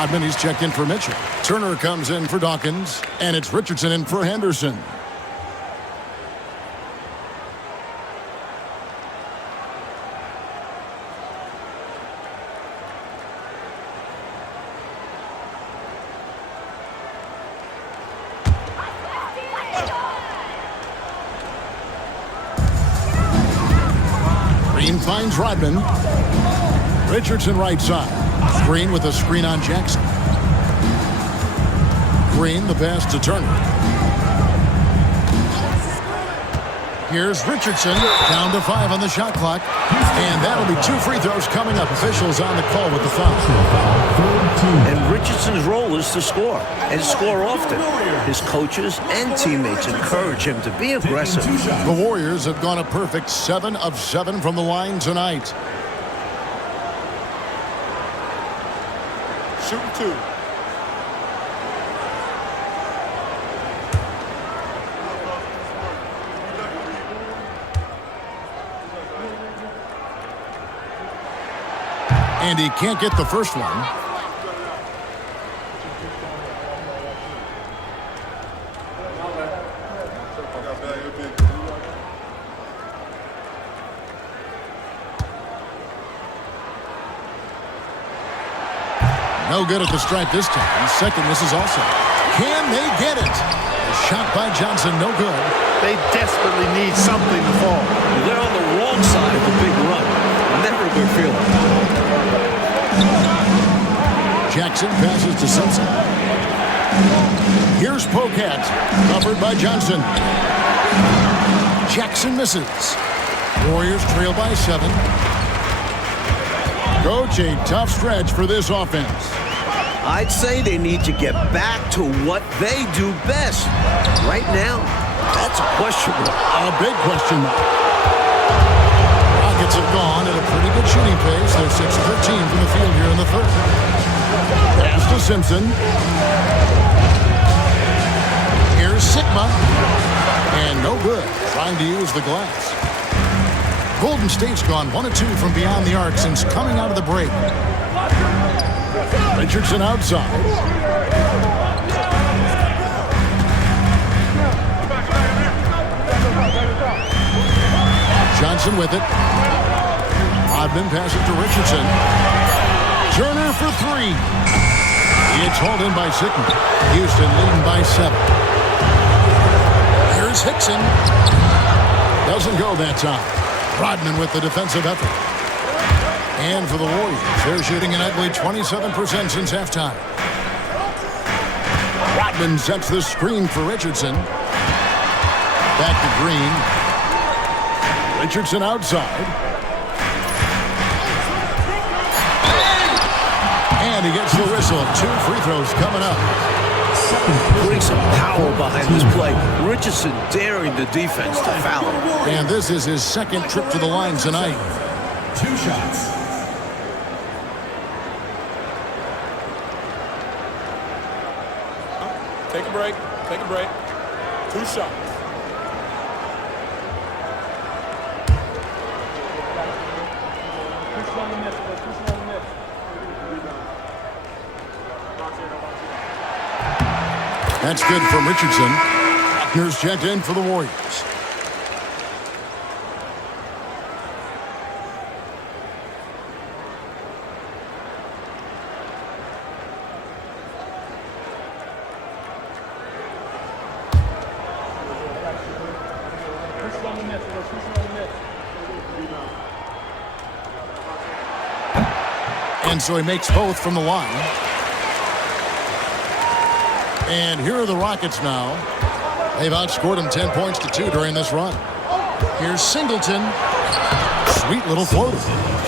Rodman, he's checked in for Mitchell. Turner comes in for Dawkins, and it's Richardson in for Henderson. Green finds Rodman. Richardson right side. Green with a screen on Jackson. Green the pass to Turner. Here's Richardson, down to 5 on the shot clock. And that'll be 2 free throws coming up. Officials on the call with the foul. And Richardson's role is to score, and score often. His coaches and teammates encourage him to be aggressive. The Warriors have gone a perfect 7 of 7 from the line tonight. Shooting 2. And he can't get the first one. No good at the stripe this time. Second misses also. Can they get it? A shot by Johnson, no good. They desperately need something to fall. They're on the wrong side of a big run. Never a good feeling. Jackson passes to Simpson. Here's Pocat, covered by Johnson. Jackson misses. Warriors trail by 7. Coach, a tough stretch for this offense. I'd say they need to get back to what they do best. Right now, that's a question mark. A big question mark. Rockets have gone at a pretty good shooting pace. They're 6 of 13 from the field here in the third. Pass to Simpson. Here's Sigma. And no good. Trying to use the glass. Golden State's gone 1 of 2 from beyond the arc since coming out of the break. Richardson outside. Johnson with it. Rodman passes to Richardson. Turner for 3. It's hauled in by Sigma. Houston leading by 7. Here's Hickson. Doesn't go that time. Rodman with the defensive effort. And for the Warriors, they're shooting an ugly 27% since halftime. Rodman sets the screen for Richardson. Back to Green. Richardson outside. And he gets the whistle. 2 free throws coming up. Putting some power behind this play. Richardson daring the defense to foul him. And this is his second trip to the line tonight. 2 shots. Take a break. Take a break. 2 shots. That's good from Richardson. Here's checked in for the Warriors. And so he makes both from the line. And here are the Rockets now. They've outscored them 10 points to 2 during this run. Here's Singleton. Sweet little floater.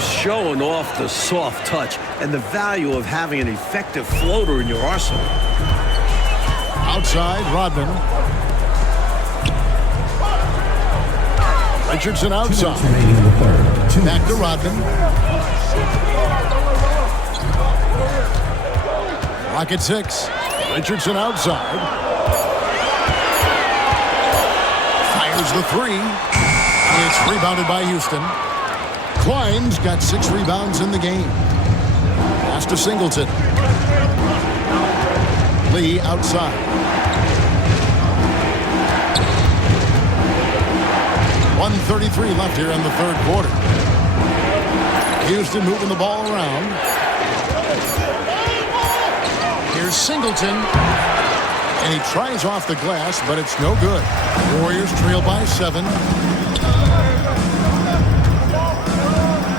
Showing off the soft touch and the value of having an effective floater in your arsenal. Outside, Rodman. Richardson outside. Back to Rodman. Rocket 6. Richardson outside. Fires the 3. It's rebounded by Houston. Klein's got 6 rebounds in the game. Pass to Singleton. Lee outside. .133 left here in the third quarter. Houston moving the ball around. Here's Singleton. And he tries off the glass, but it's no good. Warriors trail by 7.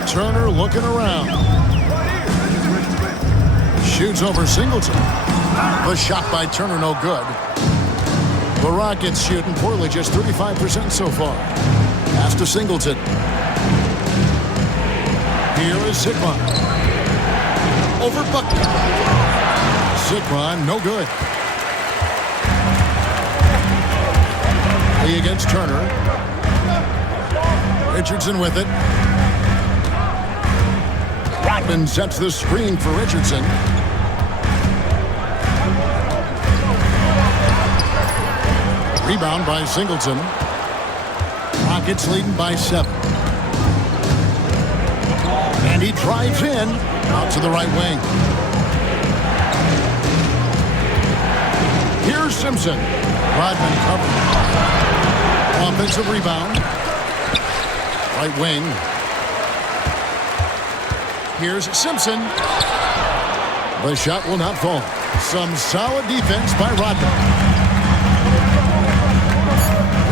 Turner looking around. Shoots over Singleton. The shot by Turner no good. The Rockets shooting poorly, just 35% so far. Pass to Singleton. Here is Sikman. Over Buckner. Sikman, no good. Lee against Turner. Richardson with it. Rodman sets the screen for Richardson. Rebound by Singleton. Rockets leading by 7. And he drives in. Out to the right wing. Here's Simpson. Rodman covered. Offensive rebound. Right wing. Here's Simpson. The shot will not fall. Some solid defense by Rodman.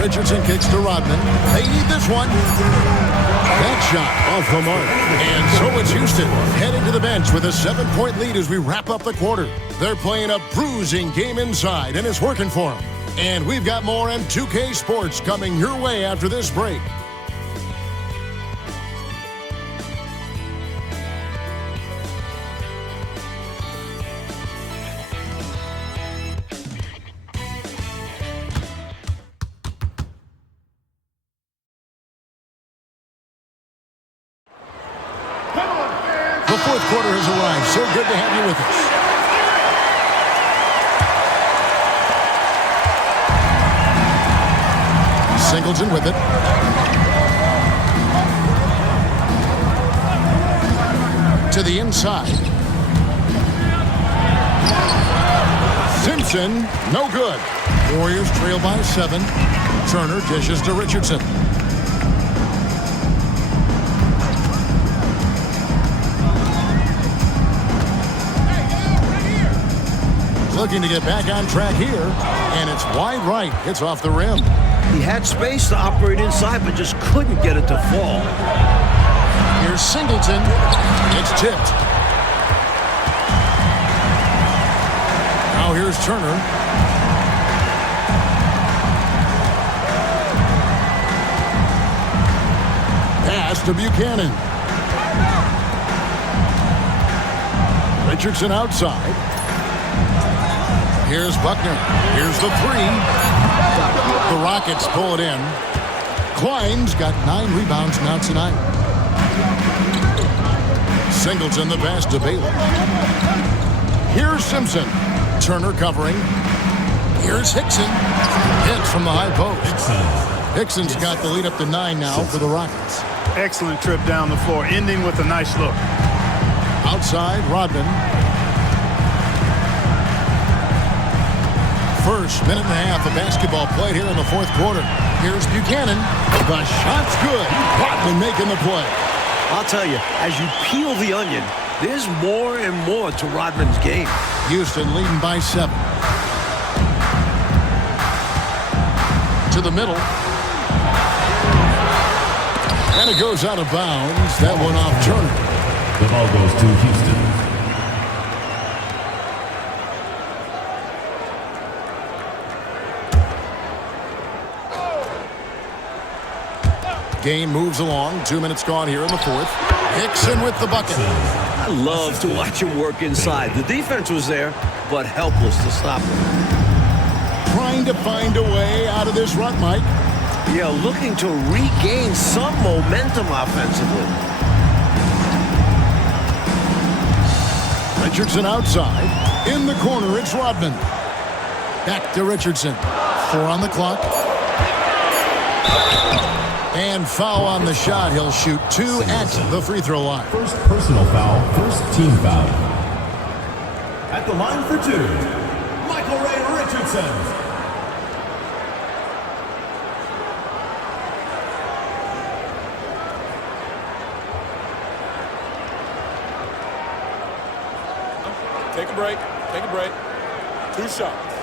Richardson kicks to Rodman. They need this one. That shot off the mark. And so it's Houston heading to the bench with a 7-point lead as we wrap up the quarter. They're playing a bruising game inside, and it's working for them. And we've got more M2K Sports coming your way after this break. The fourth quarter has arrived. So good to have you with us. Singleton with it. To the inside. Simpson, no good. Warriors trail by 7. Turner dishes to Richardson. Looking to get back on track here, and it's wide right. It's off the rim. He had space to operate inside, but just couldn't get it to fall. Here's Singleton. It's tipped. Now here's Turner. Pass to Buchanan. Richardson outside. Here's Buckner. Here's the 3. The Rockets pull it in. Klein's got 9 rebounds now tonight. Singleton the pass to Baylor. Here's Simpson. Turner covering. Here's Hickson. Hits from the high post. Hickson's got the lead up to 9 now for the Rockets. Excellent trip down the floor, ending with a nice look. Outside, Rodman. First minute and a half of basketball played here in the fourth quarter. Here's Buchanan. The shot's good. Rodman making the play. I'll tell you, as you peel the onion, there's more and more to Rodman's game. Houston leading by 7. To the middle. And it goes out of bounds. That one off Turner. The ball goes to Houston. Game moves along. 2 minutes gone here in the fourth. Hickson with the bucket. I love to watch him work inside. The defense was there, but helpless to stop him. Trying to find a way out of this run, Mike. Yeah, looking to regain some momentum offensively. Richardson outside. In the corner, it's Rodman. Back to Richardson. 4 on the clock. And foul on the shot. He'll shoot 2 at the free throw line. First personal foul, first team foul. At the line for 2, Michael Ray Richardson. Take a break. Take a break. 2 shots.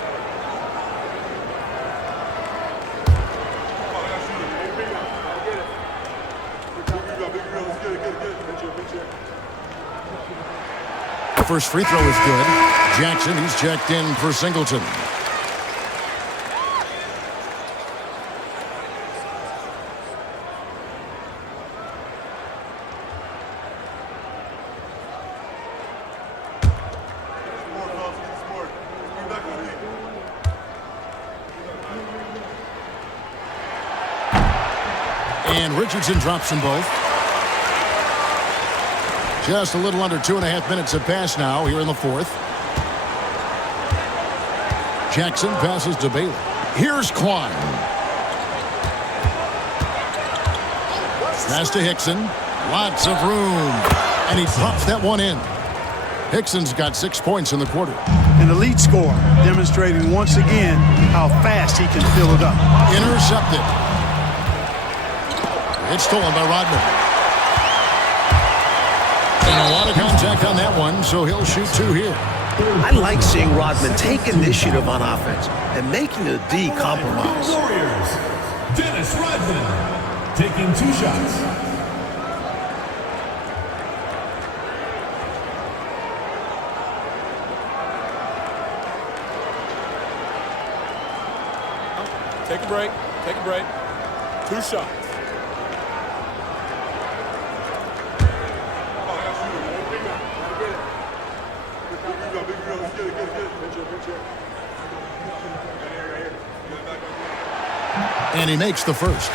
First free throw is good. Jackson, he's checked in for Singleton. And Richardson drops them both. Just a little under 2.5 minutes have passed now here in the fourth. Jackson passes to Bailey. Here's Klein. Pass to Hickson. Lots of room. And he pops that one in. Hickson's got 6 points in the quarter. An elite scorer, demonstrating once again how fast he can fill it up. Intercepted. It's stolen by Rodman. And a lot of contact on that one, so he'll shoot 2 here. I like seeing Rodman take initiative on offense and making a D compromise. Warriors, Dennis Rodman taking 2 shots. Take a break. Take a break. 2 shots. And he makes the first.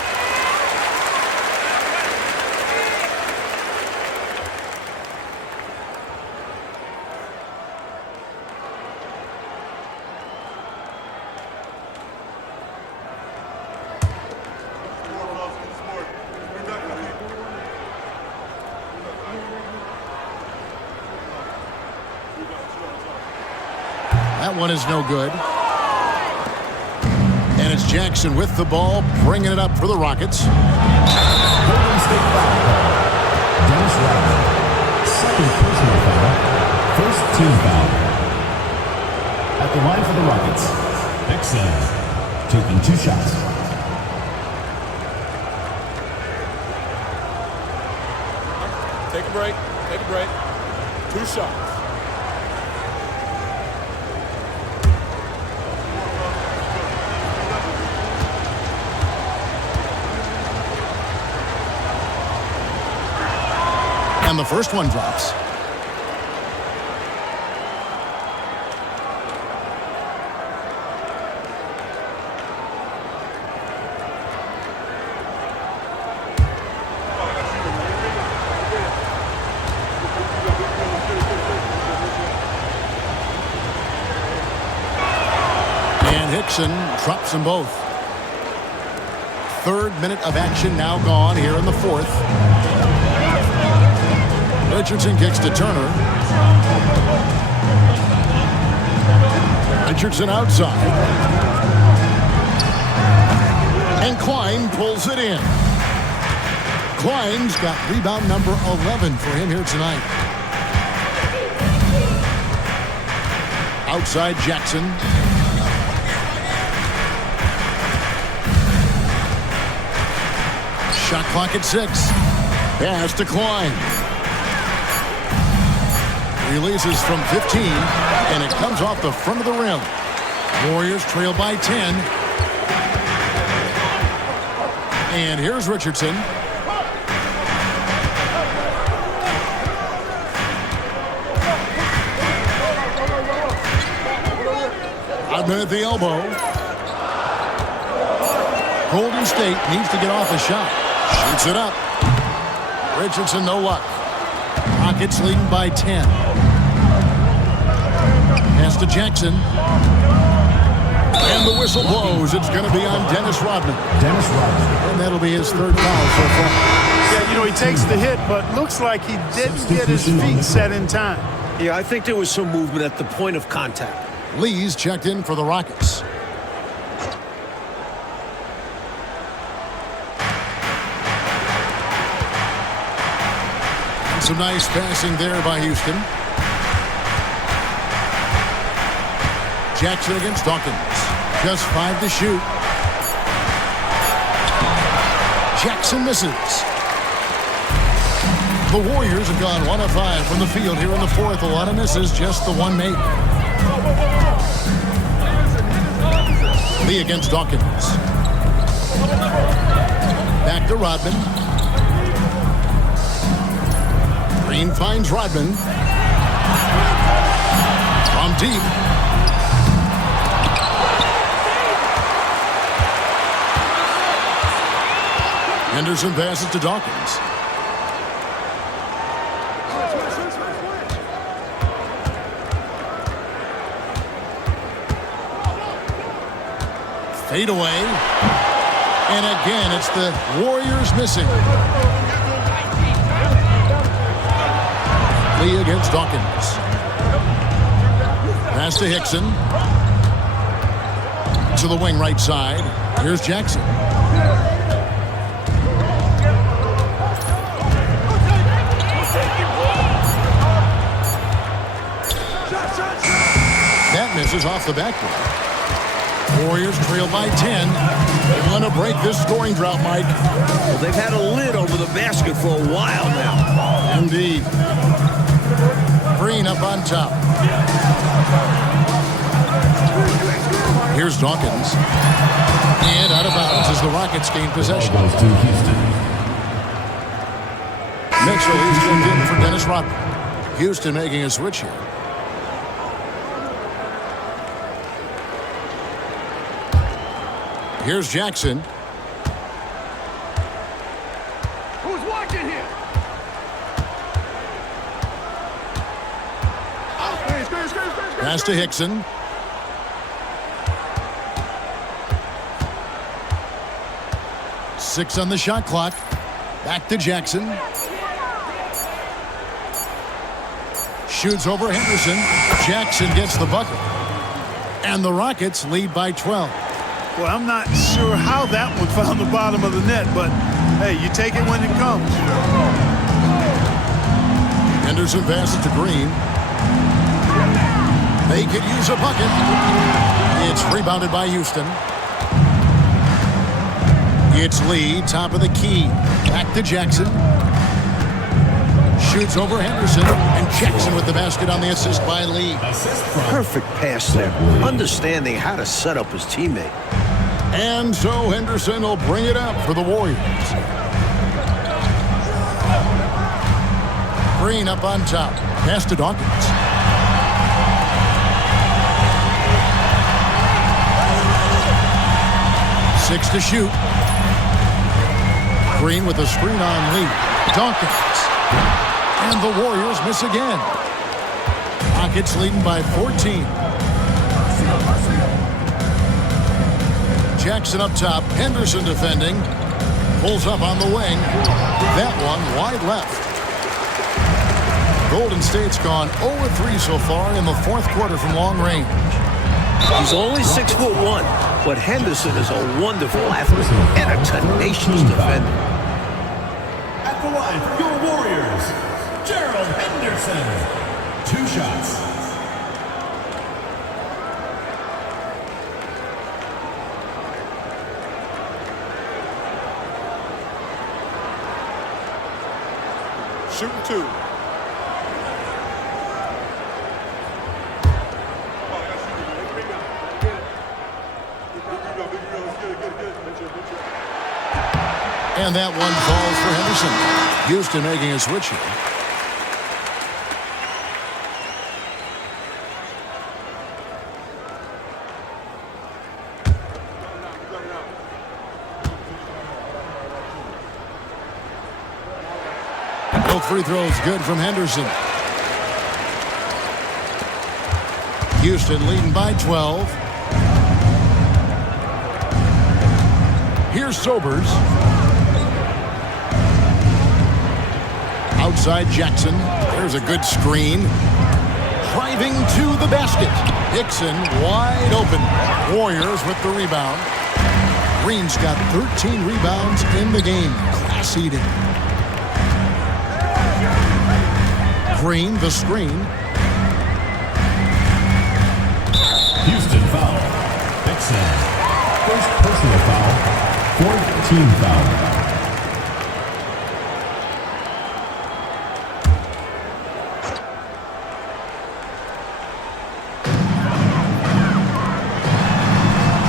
That one is no good. And it's Jackson with the ball, bringing it up for the Rockets. Golden State foul. Dennis Rodman, second personal foul, first team foul. At the line for the Rockets, Hickson taking 2 shots. Take a break. Take a break. 2 shots. And the first one drops. And Hickson drops them both. 3rd minute of action now gone here in the fourth. Richardson kicks to Turner. Richardson outside. And Klein pulls it in. Klein's got rebound number 11 for him here tonight. Outside Jackson. Shot clock at 6. Pass to Klein. Releases from 15, and it comes off the front of the rim. Warriors trail by 10. And here's Richardson. Rodman at the elbow. Golden State needs to get off a shot. Shoots it up. Richardson, no luck. Rockets leading by 10. Pass to Jackson. And the whistle blows. It's going to be on Dennis Rodman. Dennis Rodman. And that'll be his 3rd foul so far. Yeah, you know, he takes the hit, but looks like he didn't get his feet set in time. Yeah, I think there was some movement at the point of contact. Lee's checked in for the Rockets. Some nice passing there by Houston. Jackson against Dawkins. Just 5 to shoot. Jackson misses. The Warriors have gone 1 of 5 from the field here in the fourth. A lot of misses, just the one made. Lee against Dawkins. Back to Rodman. Green finds Rodman. From deep. Henderson passes to Dawkins. Fade away. And again, it's the Warriors missing. Lee against Dawkins. Pass to Hickson. To the wing right side. Here's Jackson. That misses off the backboard. Warriors trail by 10. They want to break this scoring drought, Mike. Well, they've had a lid over the basket for a while now. Indeed. Green up on top. Here's Dawkins. And out of bounds as the Rockets gain possession. Goes to Houston. Mitchell is checked in for Dennis Rodman. Houston making a switch here. Here's Jackson. Who's watching here? Pass to Hickson. Six on the shot clock. Back to Jackson. Shoots over Henderson. Jackson gets the bucket. And the Rockets lead by 12. Well, I'm not sure how that one found the bottom of the net, but hey, you take it when it comes. Henderson passes to Green. They could use a bucket. It's rebounded by Houston. It's Lee, top of the key. Back to Jackson. Shoots over Henderson. And Jackson with the basket on the assist by Lee. Perfect pass there. Understanding how to set up his teammate. And so Henderson will bring it up for the Warriors. Green up on top. Pass to Dawkins. Six to shoot. Green with a screen on Lee. Dawkins. And the Warriors miss again. Rockets leading by 14. Jackson up top. Henderson defending. Pulls up on the wing. That one wide left. Golden State's gone 0-3 so far in the fourth quarter from long range. He's only 6'1", but Henderson is a wonderful athlete and a tenacious defender. At the line for your Warriors, Gerald Henderson. 2 shots. Shooting 2. And that one falls for Henderson. Houston making a switch here. Both free throws good from Henderson. Houston leading by 12. Here's Sobers. Outside Jackson. There's a good screen. Driving to the basket. Hickson wide open. Warriors with the rebound. Green's got 13 rebounds in the game. Class eating. Green, the screen. Houston foul. Hickson. First personal foul. 4th team foul.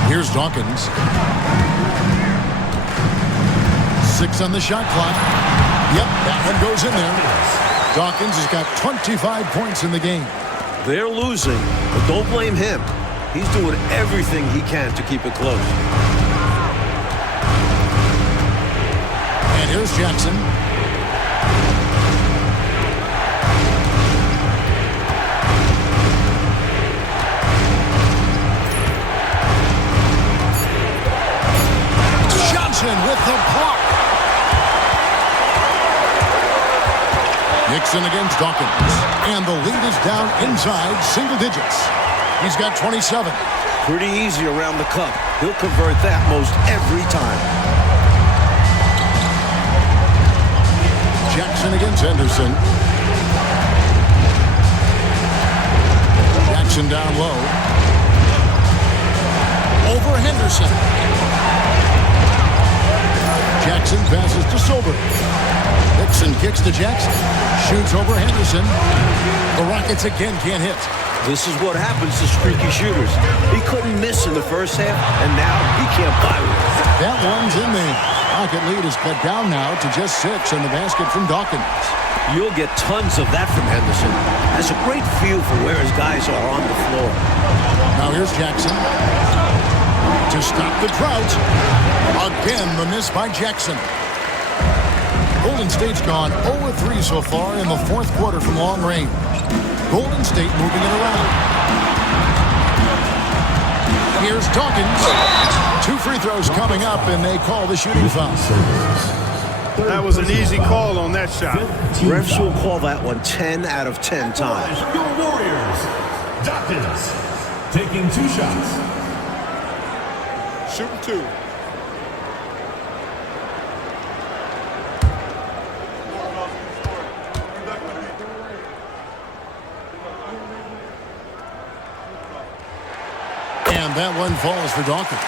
Here's Dawkins. 6 on the shot clock. Yep, that one goes in there. Dawkins has got 25 points in the game. They're losing, but don't blame him. He's doing everything he can to keep it close. And here's Jackson. Johnson with the block. Nixon against Dawkins. And the lead is down inside single digits. He's got 27. Pretty easy around the cup. He'll convert that most every time. Jackson against Henderson. Jackson down low. Over Henderson. Jackson passes to Sober. Nixon kicks to Jackson. Shoots over Henderson. The Rockets again can't hit. This is what happens to streaky shooters. He couldn't miss in the first half, and now he can't buy one. That one's in there. Rocket lead is cut down now to just 6 in the basket from Dawkins. You'll get tons of that from Henderson. Has a great feel for where his guys are on the floor. Now here's Jackson. To stop the drought. Again, the miss by Jackson. Golden State's gone 0-3 so far in the fourth quarter from long range. Golden State moving it around. Here's Dawkins. 2 free throws coming up, and they call the shooting foul. That was an easy call on that shot. Refs will call that one 10 out of 10 times. Your Warriors, Dawkins, taking 2 shots. Shooting 2. And that one falls for Dawkins.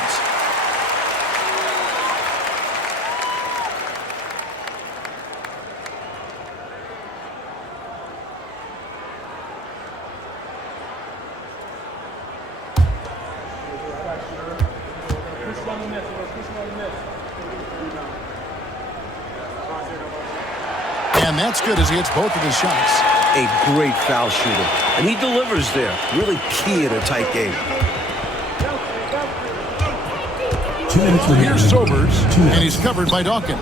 And that's good as he hits both of his shots. A great foul shooter. And he delivers there. Really key in a tight game. Here's Sobers, and he's covered by Dawkins.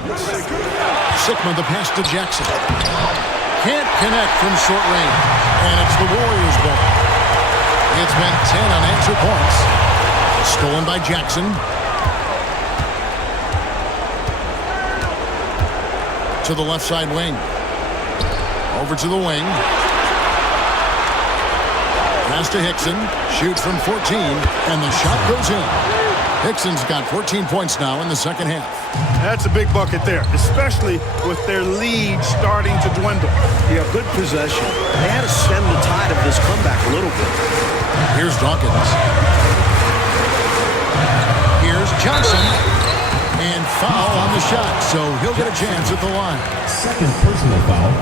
Sigma the pass to Jackson. Can't connect from short range. And it's the Warriors' ball. It's been 10 unanswered points. Stolen by Jackson. To the left side wing. Over to the wing. Pass to Hickson. Shoots from 14, and the shot goes in. Hickson's got 14 points now in the second half. That's a big bucket there, especially with their lead starting to dwindle. Yeah, good possession. They had to stem the tide of this comeback a little bit. Here's Dawkins. Here's Johnson. And foul on the shot, so he'll get a chance at the line. Second personal foul.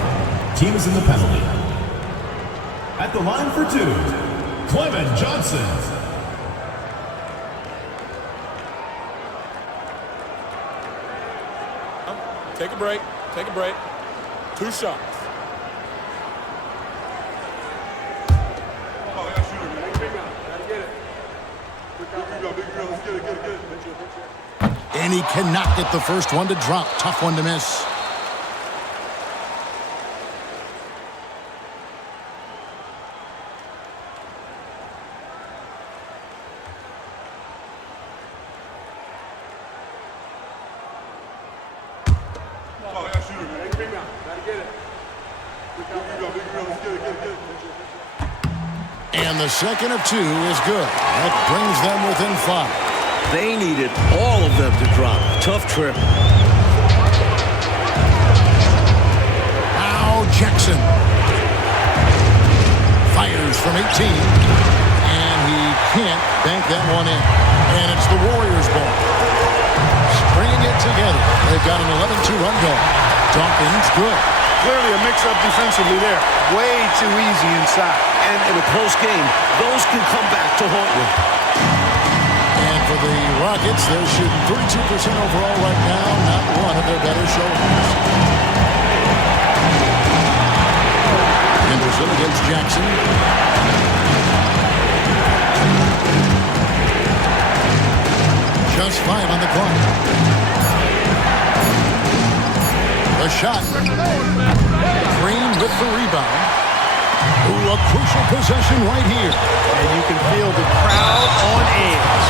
Team is in the penalty. At the line for 2, Clement Johnson. Take a break. Take a break. 2 shots. And he cannot get the first one to drop. Tough one to miss. And the second of 2 is good. That brings them within 5. They needed all of them to drop. Tough trip. Now Jackson. Fires from 18. And he can't bank that one in. And it's the Warriors' ball. Stringing it together. They've got an 11-2 run going. Dawkins, good. Clearly a mix-up defensively there. Way too easy inside. And in a close game, those can come back to haunt you. And for the Rockets, they're shooting 32% overall right now. Not one of their better showings. Henderson against Jackson. Just 5 on the clock. The shot. Green with the rebound. Ooh, a crucial possession right here. And you can feel the crowd on edge.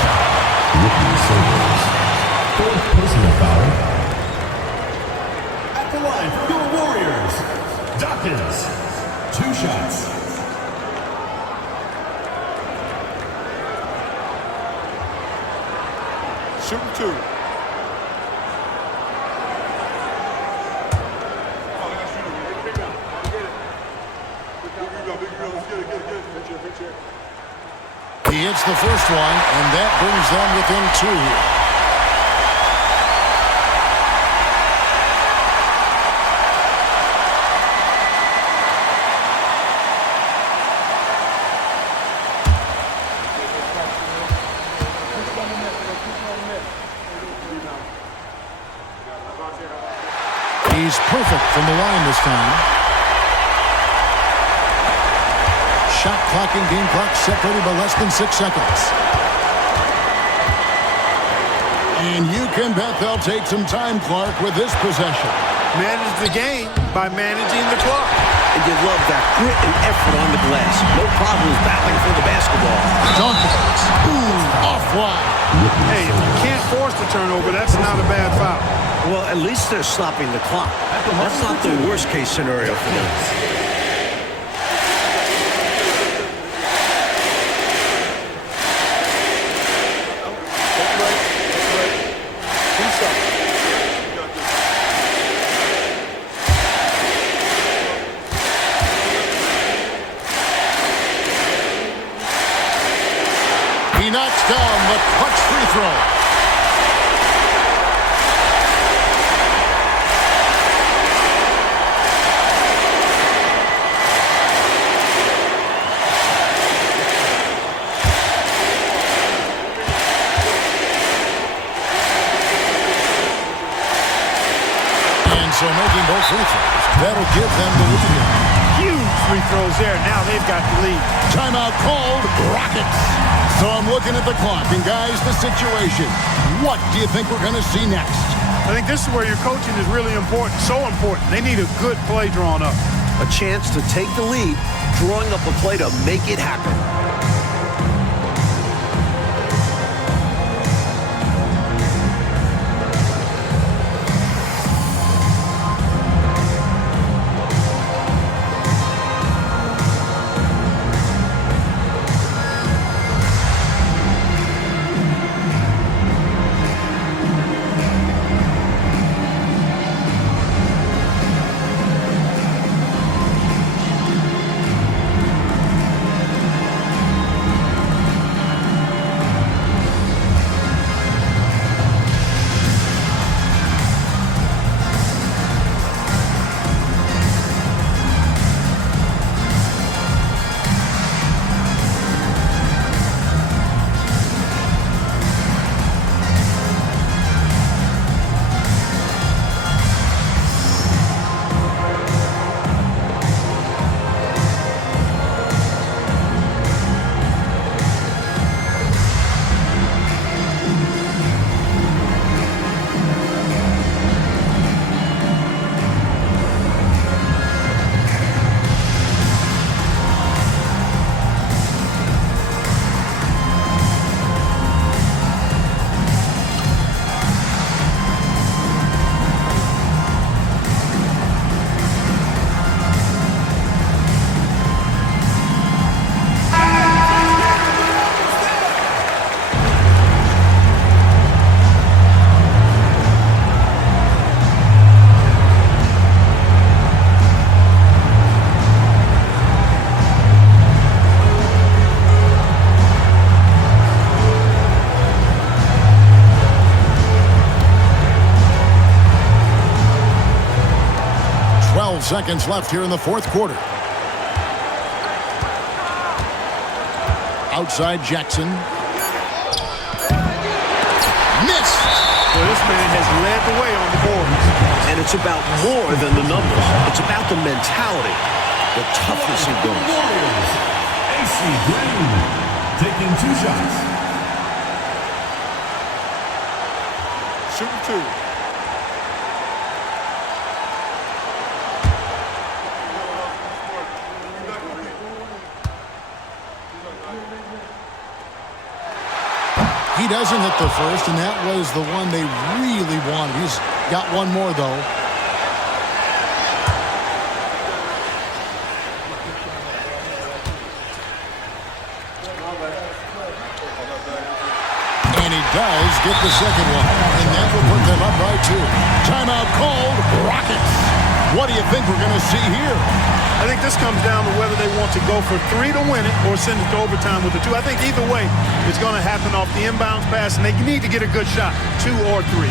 Rookie Silvers. Fourth personal foul. At the line for your Warriors, Dawkins. 2 shots. Shooting 2. He hits the first one, and that brings them within 2 here. He's perfect from the line this time. Shot clock and game clock separated by less than 6 seconds. And you can bet they'll take some time, Clark, with this possession. Manage the game by managing the clock. And you love that grit and effort on the glass. No problems battling for the basketball. Dawkins. Ooh, offline. Hey, if you can't force the turnover, that's not a bad foul. Well, at least they're stopping the clock. That's not the worst-case scenario for them. He knocks down the clutch free throw. And so making both free throws, that'll give them the lead here. Huge free throws there. Now they've got the lead. Timeout called, Rockets. So I'm looking at the clock, and guys, the situation. What do you think we're going to see next? I think this is where your coaching is really important, so important. They need a good play drawn up. A chance to take the lead, drawing up a play to make it happen. Seconds left here in the fourth quarter. Outside Jackson. Missed. Well, this man has led the way on the boards. And it's about more than the numbers. It's about the mentality, the toughness he brings. Warriors, AC Green, taking 2 shots. Shooting 2. He doesn't hit the first, and that was the one they really wanted. He's got one more, though. And he does get the second one, and that will put them up by 2. Timeout called, Rockets. What do you think we're going to see here? I think this comes down to whether they want to go for 3 to win it or send it to overtime with the 2. I think either way, it's going to happen off the inbounds pass, and they need to get a good shot, 2 or 3.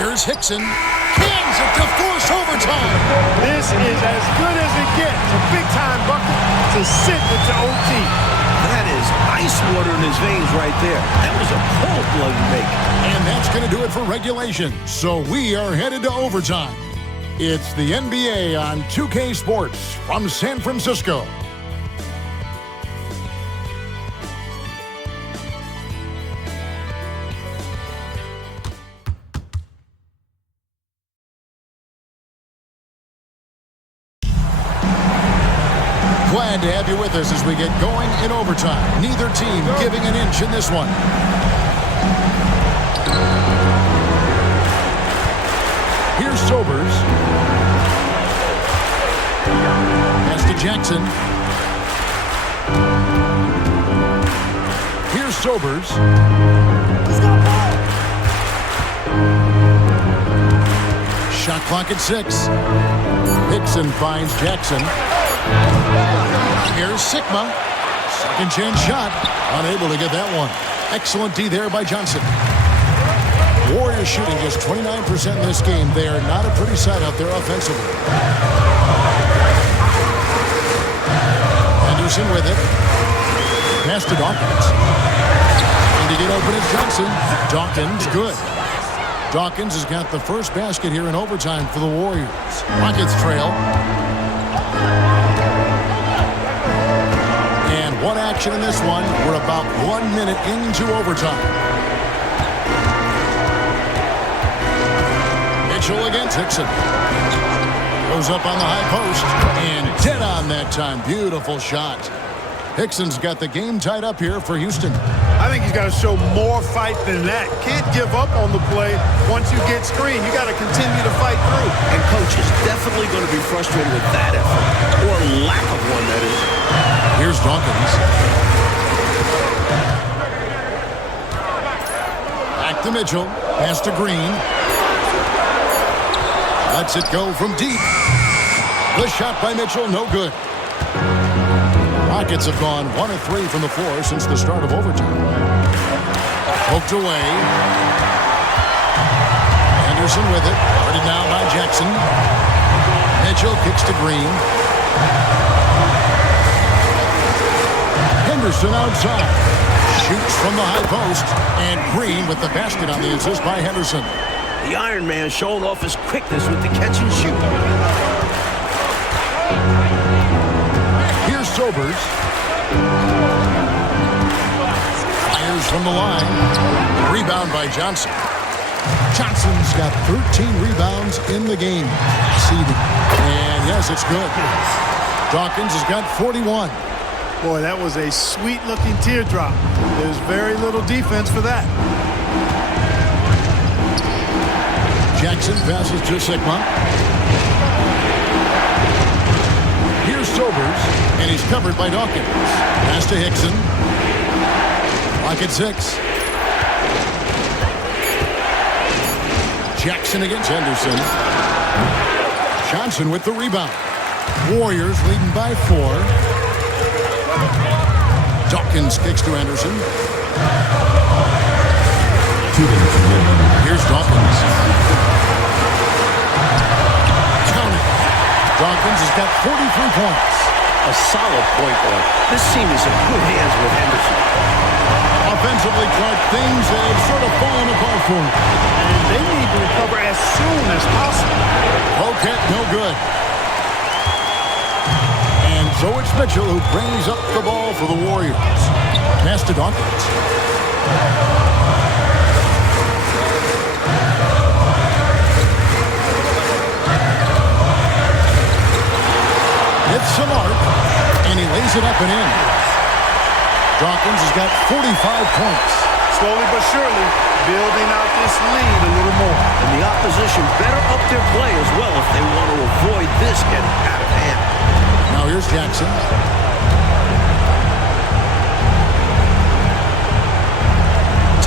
Here's Hickson. Cans it to force overtime. This is as good as it gets. A big-time bucket to send it to OT. That is ice water in his veins right there. That was a cold-blooded make. And that's going to do it for regulation. So we are headed to overtime. It's the NBA on 2K Sports from San Francisco. Glad to have you with us as we get going in overtime. Neither team giving an inch in this one. Here's Sobers. Pass to Jackson. Here's Sobers. Shot clock at 6. Hickson finds Jackson. Here's Sigma. Second chance shot. Unable to get that one. Excellent D there by Johnson. Warriors shooting just 29% in this game. They are not a pretty sight out there offensively. Henderson with it. Pass to Dawkins. And to get open is Johnson. Dawkins, good. Dawkins has got the first basket here in overtime for the Warriors. Rockets trail. And one action in this one. We're about 1 minute into overtime. Mitchell against Hickson. Goes up on the high post. And dead on that time. Beautiful shot. Hickson's got the game tied up here for Houston. I think he's got to show more fight than that. Can't give up on the play. Once you get screened, you got to continue to fight through. And coach is definitely going to be frustrated with that effort, or lack of one, that is. Here's Dawkins. Back to Mitchell. Pass to Green. Lets it go from deep. The shot by Mitchell, no good. Rockets have gone 1 of 3 from the floor since the start of overtime. Poked away. Henderson with it. Guarded now by Jackson. Mitchell kicks to Green. Henderson outside. Shoots from the high post. And Green with the basket on the assist by Henderson. The Iron Man showing off his quickness with the catch and shoot. Here's Sobers. Fires from the line. Rebound by Johnson. Johnson's got 13 rebounds in the game. And yes, it's good. Dawkins has got 41. Boy, that was a sweet-looking teardrop. There's very little defense for that. Jackson passes to Sigma. Here's Sobers, and he's covered by Dawkins. Pass to Hickson. Lock at 6. Jackson against Henderson. Johnson with the rebound. Warriors leading by 4. Dawkins kicks to Henderson. Here's Dawkins. Count it. Dawkins has got 43 points. A solid point guard. This team is in good hands with Henderson. Offensively, Clark, things have sort of fallen apart for him. And they need to recover as soon as possible. Pocket, no good. And so it's Mitchell who brings up the ball for the Warriors. Pass to Dawkins. It's Samart, and he lays it up and in. Dawkins has got 45 points. Slowly but surely, building out this lead a little more. And the opposition better up their play as well if they want to avoid this getting out of hand. Now here's Jackson.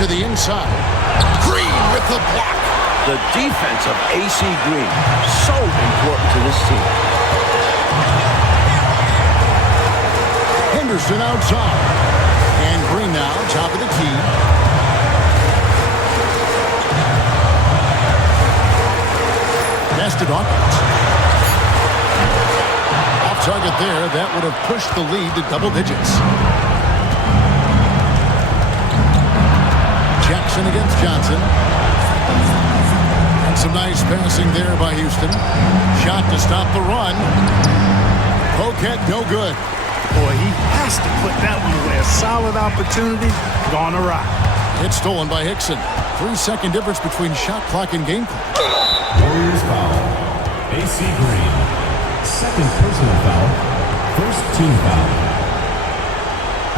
To the inside. Green with the block. The defense of AC Green, so important to this team. Henderson outside. And Green now, top of the key. Pass to Dawkins. Off target there. That would have pushed the lead to double digits. Jackson against Johnson. And some nice passing there by Houston. Shot to stop the run. Pocket, no good. Boy, he has to put that one away. A solid opportunity, gone awry. It's stolen by Hickson. 3-second difference between shot clock and game clock. Warriors foul. AC Green. Second personal foul. First team foul.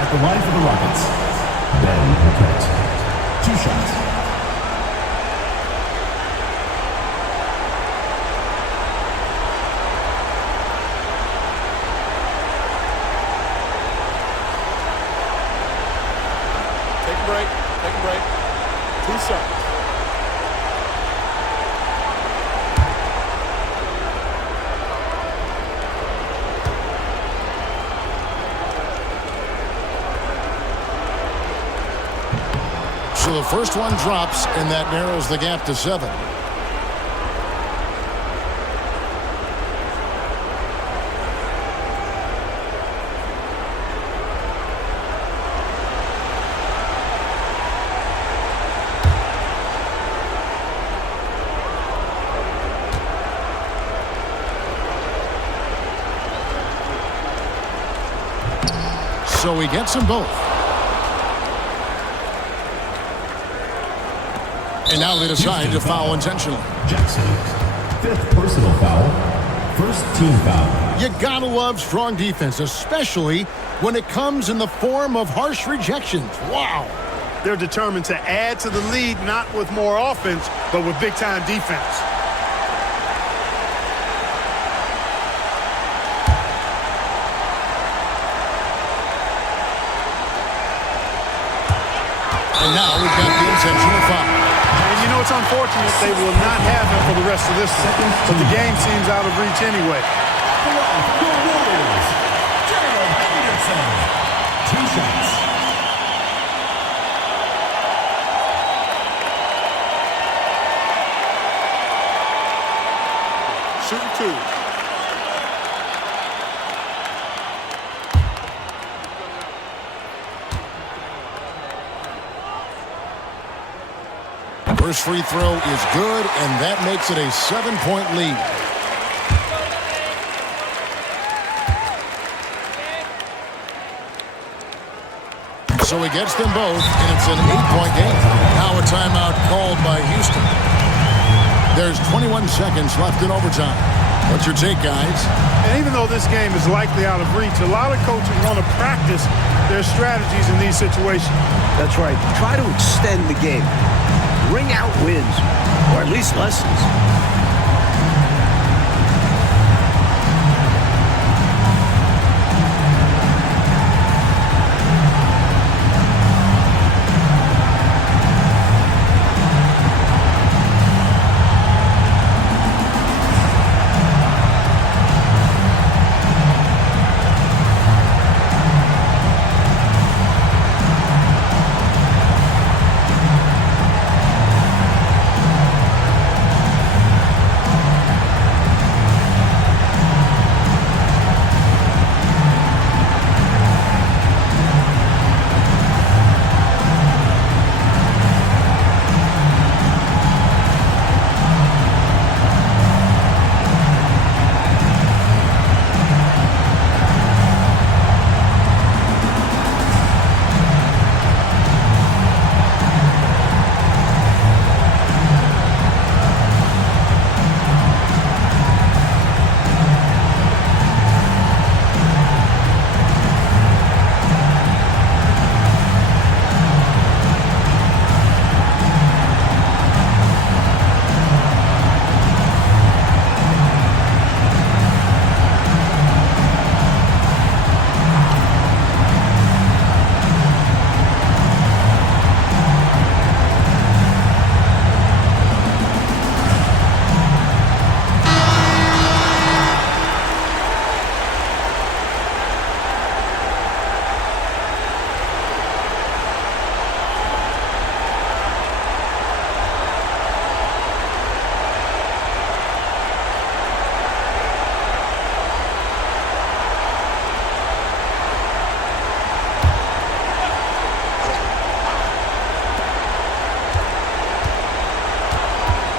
At the line for the Rockets, Ben Burkett. 2 shots. Take a break. Take a break. 2 shots. So the first one drops, and that narrows the gap to 7. So he gets them both. And now they decide to foul intentionally. Jackson. 5th personal foul. First team foul. You gotta love strong defense, especially when it comes in the form of harsh rejections. Wow. They're determined to add to the lead, not with more offense, but with big-time defense. And now we've got the intentional foul. And you know, it's unfortunate they will not have him for the rest of this one. But the game seems out of reach anyway. Your Warriors, Jared Henderson. 2 shots. Shooting 2. First free throw is good, and that makes it a 7-point lead. So he gets them both, and it's an 8-point game. Now a timeout called by Houston. There's 21 seconds left in overtime. What's your take, guys? And even though this game is likely out of reach, a lot of coaches want to practice their strategies in these situations. That's right. Try to extend the game. Bring out wins, or at least lessons.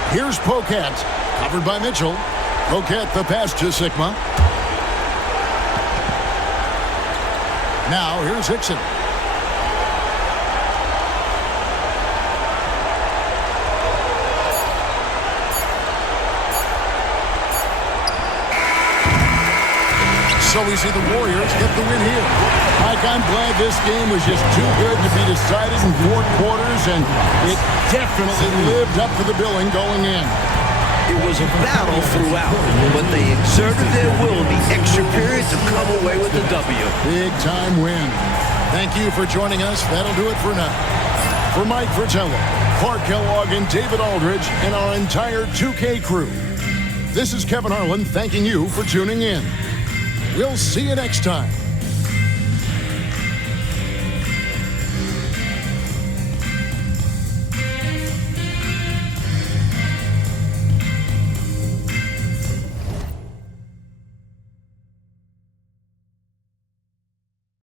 Here's Poquet, covered by Mitchell. Poquet the pass to Sigma. Now here's Hickson. So we see the Warriors get the win here. Mike, I'm glad this game was just too good to be decided in 4 quarters, and it definitely lived up to the billing going in. It was a battle throughout, but they exerted their will in the extra period to come away with the W. Big-time win. Thank you for joining us. That'll do it for now. For Mike Fratello, Clark Kellogg, and David Aldridge, and our entire 2K crew, this is Kevin Harlan thanking you for tuning in. We'll see you next time.